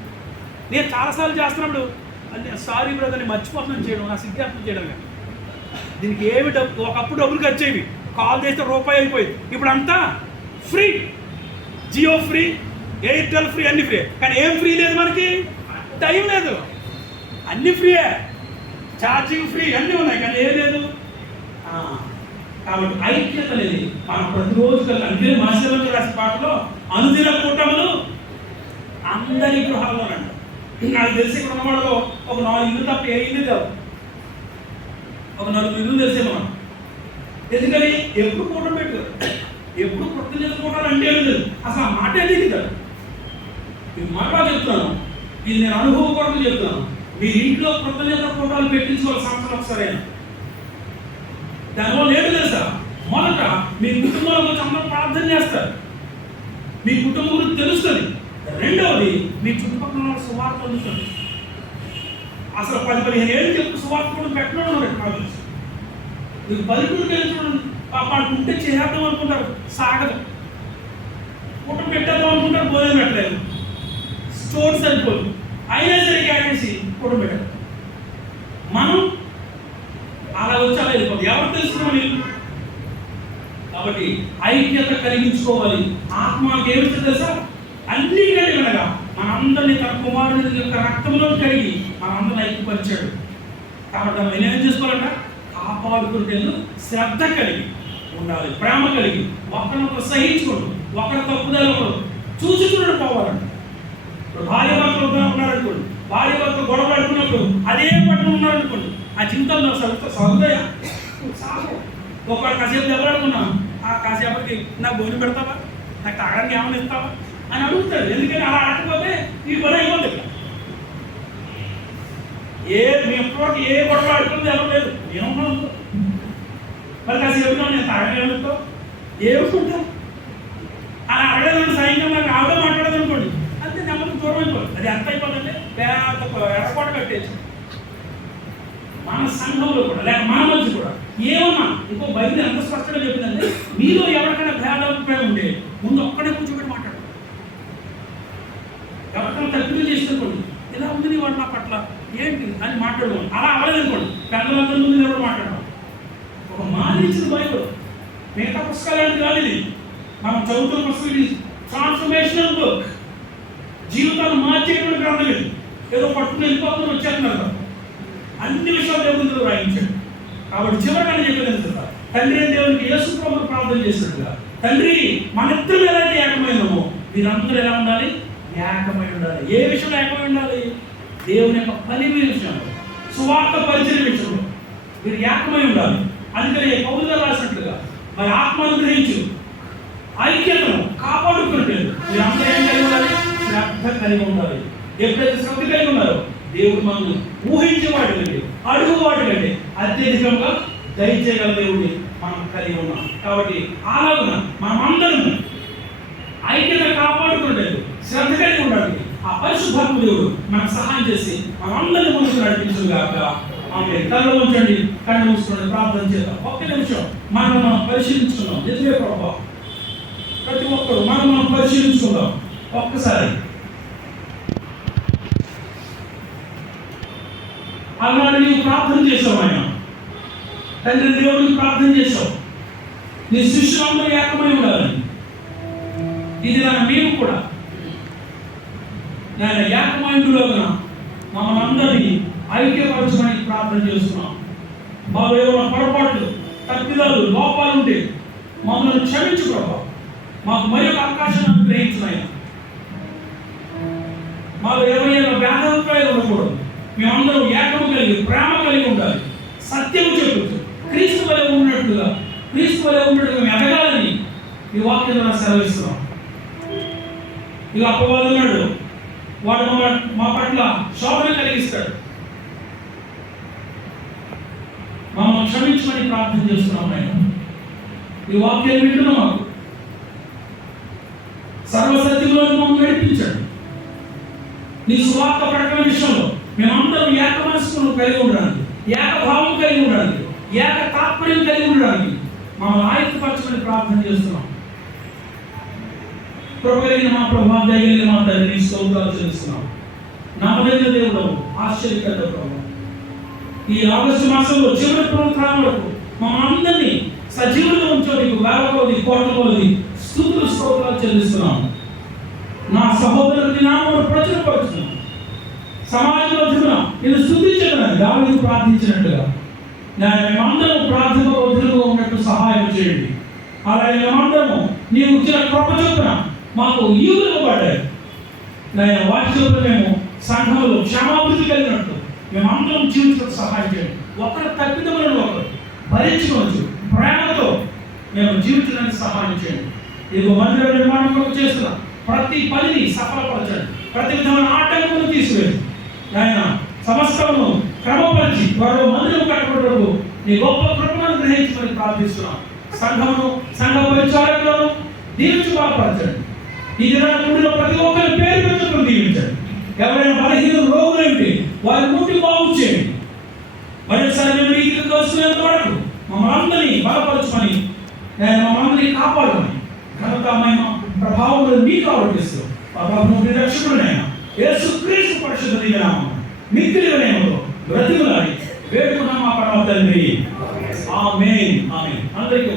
నేను చాలాసార్లు చేస్తున్నప్పుడు సారీ బ్రదర్ని మర్చిపోతున్నాను చేయడం, నా సిగ్గు చేయడం. కానీ దీనికి ఏమి డబ్బు, ఒకప్పుడు డబ్బులు ఖర్చు అయ్యి కాల్ చేస్తే రూపాయి అయిపోయింది. ఇప్పుడు అంతా free, Jio free, Airtel free, అన్ని ఫ్రీ. కానీ ఏం ఫ్రీ లేదు మనకి? టైం లేదు. అన్ని ఫ్రీయే, ఛార్జింగ్ ఫ్రీ, అన్నీ ఉన్నాయి, కానీ ఏం లేదు. కాబట్టి ఐక్యత లేదు. మనం ప్రతిరోజు అందుకే మాస్టర్లో రాసిన పాటలో అనుదిన కూటములు అందరి గృహాల్లోనంట. నాకు తెలిసి ఇక్కడ ఉన్నవాళ్ళు ఒక 4 ఇల్లు తప్ప ఏ ఇల్లు కావు, ఒక 4 ఇల్లు తెలిసే మనం. ఎందుకని ఎప్పుడు కూటం పెట్టారు, ఎప్పుడు కృతజ్ఞత కూటాలు అంటే లేదు. అసలు ఆ మాట ఏది కదా. ఈ మాట చెప్తున్నాను, ఇది నేను అనుభవపూర్వకంగా చెప్తున్నాను. మీ ఇంట్లో కృతజ్ఞత కూటాలు పెట్టించుకోవాలి సంవత్సరం ఒకసారి. దానివల్ల ఏమి తెలుసా, మొదట మీ కుటుంబంలో కొంచెం అందరూ ప్రార్థన చేస్తారు, మీ కుటుంబం గురించి తెలుస్తుంది. రెండవది మీ చుట్టుపక్కల సువార్త అందుతుంది. అసలు 10-15 ఏళ్ళు చెప్పు సువార్త కూడా పెట్టడం నాకు తెలుసు. మీకు పల్లెటూరుకి వెళ్ళి చూడండి, పాపం ఉంటే చేద్దాం అనుకుంటారు, సాగదు. కుటుంబం పెట్టేద్దాం అనుకుంటారు, భోజనం పెట్టలేదు, స్టోర్స్ సరిపోదు, అయినా సరే క్యాకేసి కుటుంబం పెట్టారు. మనం అలా వచ్చి అలా వెళ్ళిపోతుంది. ఎవరు తెలుసుకున్నాం నీళ్ళు. కాబట్టి ఐక్యత కలిగించుకోవాలి. ఆత్మకి ఏమిటో తెలుసా, అన్నిటికంటే కనుక మనందరినీ తన కుమారుని యొక్క రక్తంలో కలిగి మనందరిని ఐక్యపరిచాడు. కాబట్టి మనం ఏం చేసుకోవాలంట, కాపాడుకుంటే శ్రద్ధ కలిగి ఉండాలి, ప్రేమ కలిగి, ఒకరినొకరు సహించుకోండి, ఒకరి తప్పుదల ఒకరు చూసుకుని పోవాలంట. భార్య భర్తలు ఉన్నారనుకోండి, భార్య భర్తలు గొడవ ఆడుకున్నప్పుడు అదే పట్టణం ఉన్నారనుకోండి, ఆ జీవితంలో సహృదయ సాగు. ఒకవేళ కాసేపు దెబ్బలాడుకున్నాం, ఆ కాసేపటికి నాకు భోజనం పెడతావా, నాకు తాగడానికి ఏమైనా ఇస్తావా అని అడుగుతాడు. ఎందుకని అలా ఆడకపోతే ఈ పని అయిపోతుంది. మీ ఎప్పుడు ఏ గొడవ ఆడుకుంది ఎవరు ఏమన్నా మరి కాసేపు నేను తాగలేముతో ఏముంటా అలా అడగలేదు. సాయంత్రం నాకు ఆవిడ మాట్లాడదు అనుకోండి, అంతే నెమ్మది దూరం అయిపోతుంది. అది ఎంత అయిపోతుందంటే ఎడపాటు కట్టేసి మన సంఘంలో కూడా లేక మన మధ్య కూడా ఏమన్నా ఇంకో బయట ఎంత స్పష్టంగా చెప్పిందంటే, మీలో ఎవరికైనా భేదాభిప్రాయం ఉంటే ముందు ఒక్కడే కూర్చోబెట్టి మాట్లాడు. ఎవరికైనా తగ్గులు చేసినప్పుడు ఇలా ఉంది నీ వాడు నా పట్ల ఏంటి అని మాట్లాడుకోండి. అలా అవ్వలేదనుకోండి, పెద్దలందరి ముందు ఎవరు మాట్లాడడం. ఒక మానించిన బైబుల్, మిగతా పుస్తకాలు కాదు ఇది. మనం చదువుతున్న పుస్తకం ఇది ట్రాన్స్ఫర్మేషనల్ బుక్, జీవితాన్ని మార్చేటువంటి గ్రంథం ఇది. ఏదో పట్టుకుని వెళ్ళిపోతున్న వచ్చేస్తున్నారు, అన్ని విషయాలు దేవుడు రాయించాడు. కాబట్టి చివరికని చెప్పేది తండ్రి దేవునికి యేసు ప్రభువుకు ప్రార్థన చేసినట్టుగా, తండ్రి మన ఇద్దరు ఎలాంటి ఏకమైనమో మీరందరూ ఎలా ఉండాలి, ఏకమై ఉండాలి. ఏ విషయంలో ఏకమై ఉండాలి? దేవుని యొక్క పని విషయంలో, సువార్త పరిచయం విషయంలో మీరు ఏకమై ఉండాలి. అందుకని పౌలు గారు రాసినట్లుగా మరి ఆత్మను గ్రహించు, ఐక్యతను కాపాడుకుంటే మీరు అంతా ఏం కలిగి ఉండాలి, శ్రద్ధ కలిగి ఉండాలి. ఎప్పుడైతే శ్రద్ధ కలిగి ఉన్నారో దేవుడు మనల్ని ఊహించే వాటి కంటే, అడుగు వాటి కంటే అత్యధికంగా దయచేయగల దేవుడిని మనం కలిగి ఉన్నాం. కాబట్టి అలాగున మనమందరం ఐక్యత కాపాడుకుంటలేదు, శ్రద్ధ కలిగి ఉండాలి. ఆ పరిశుద్ధాత్మ దేవుడు మనకు సహాయం చేసి మనందరినీ ముందుకు నడిపించుగాక. ఆమె కళ్ళు ఉంచండి, కళ్ళు మూసుకోండి, ప్రార్థన చేద్దాం. ఒక్క నిమిషం మనం పరిశీలించుకుందాం. నిజమే ప్రభావం, ప్రతి ఒక్కరు మనం పరిశీలించుకుందాం ఒక్కసారి. అలాంటి నీవు ప్రార్థన చేసావు, ఆయన తండ్రి దేవుడికి ప్రార్థన చేసావు, నీ శిష్యులందరూ ఏకమై ఉండాలని. ఇది మేము కూడా నేను ఏకమైండులోగా మమ్మల్ని అందరినీ ఐక్యపరచమని ప్రార్థన చేస్తున్నాం. మాలో ఏమైనా పొరపాట్లు, తప్పిదాలు, లోపాలు ఉంటే మమ్మల్ని క్షమించు ప్రభావ. మాకు మరి ఒక అవకాశం అనుగ్రహించిన మాలో ఏమైనా భేదాభిప్రాయాలు ఉండకూడదు. మేమందరం ఏకము కలిగి ప్రేమ కలిగి ఉండాలి. సత్యము చెబుతూ క్రీస్తు వలె ఉన్నట్టుగా మేము ఎదగాలని ఈ వాక్యం ద్వారా సెలవిస్తున్నాం. ఇక అపవాదు ఉన్నాడు, వాడు మా పట్ల శోభన కలిగిస్తాడు. మమ్మల్ని క్షమించమని ప్రార్థన చేస్తున్నాం. ఆయన ఈ వాక్యాన్ని వింటున్నాం. మాకు సర్వసత్యంలో మమ్మల్ని నడిపించాడు. నీ సువార్త ప్రకటన విషయంలో మేమందరం ఏక మనస్సును కలిగి ఉండడానికి, ఏకభావం కలిగి ఉండడానికి, ఏక తాత్పర్యం కలిగి ఉండడానికి మమ్మల్ని ఆయుధపరచమని ప్రార్థన చేస్తున్నాం. కృపగలిగిన మా ప్రభావ, దయగలిగిన మా తండ్రి, స్తోత్రాలు చెల్లిస్తున్నాం. నమ్మదగిన దేవుడు, ఆశ్చర్యకర ప్రభావం, ఈ ఆగస్టు మాసంలో చివరి ప్రోగ్రాం వరకు మమ్మల్ని అందరినీ సజీవులుగా ఉంచో నీకు వేల కొలది, కోట్ల కొలది స్తుతులు, స్తోత్రాలు చెల్లిస్తున్నాం. నా సహోదరుని నామమును ప్రచురపరుచున్నాం. సమాజంలో నేను స్తుతించడానికి దావీదు ప్రార్థించినట్టుగా మేమందరం ప్రార్థన రోజులుగా ఉన్నట్టు సహాయం చేయండి. అలాగే మేమందరము నీవు ఇచ్చిన కృప చొప్పున మాకు ఈవులు పడ్డాయి. నేను వాటి చొప్పున మేము సంఘంలో క్షమాభివృద్ధి కలిగినట్టు మేమందరం జీవించడానికి సహాయం చేయండి. ఒకరి తప్పిదములను ఒకరు భరించుకోవచ్చు, ప్రేమతో మేము జీవించడానికి సహాయం చేయండి. ఇదిగో మందిర నిర్మాణం కొరకు చేస్తున్న ప్రతి పనిని సఫలపరచండి. ప్రతి విధమైన ఆటంకమును తీసివేయండి. ఆయన సమస్తమును క్రమపరిచి త్వరలో మందిరం కట్టబడకు నీ గొప్ప కృపను గ్రహించమని ప్రార్థిస్తున్నాం. సంఘమును, సంఘ పరిచారకులను దీవించి బలపరచండి. ఈ దినాల ప్రతి ఒక్కరి పేరు పెట్టుకుని దీవించండి. ఎవరైనా బలహీన రోగులు అంటే వారి ముట్టి బాగు చేయండి. మరొకసారి మేము రీతికి దోచుకునేంత వరకు మమ్మల్ని అందరినీ బలపరచమని, మమ్మల్ని కాపాడమని, ఘనతమైన ప్రభావంలో మీకు ఆలోచిస్తూ మా ప్రభువు రక్షకుడైన యేసుక్రీస్తు పరిశుద్ధ నామమున మిక్కిలి వినయముతో బ్రతిమలాడి వేడుకున్నాం మా పరమ తండ్రి. ఆమేన్. ఆమేన్. అందరికీ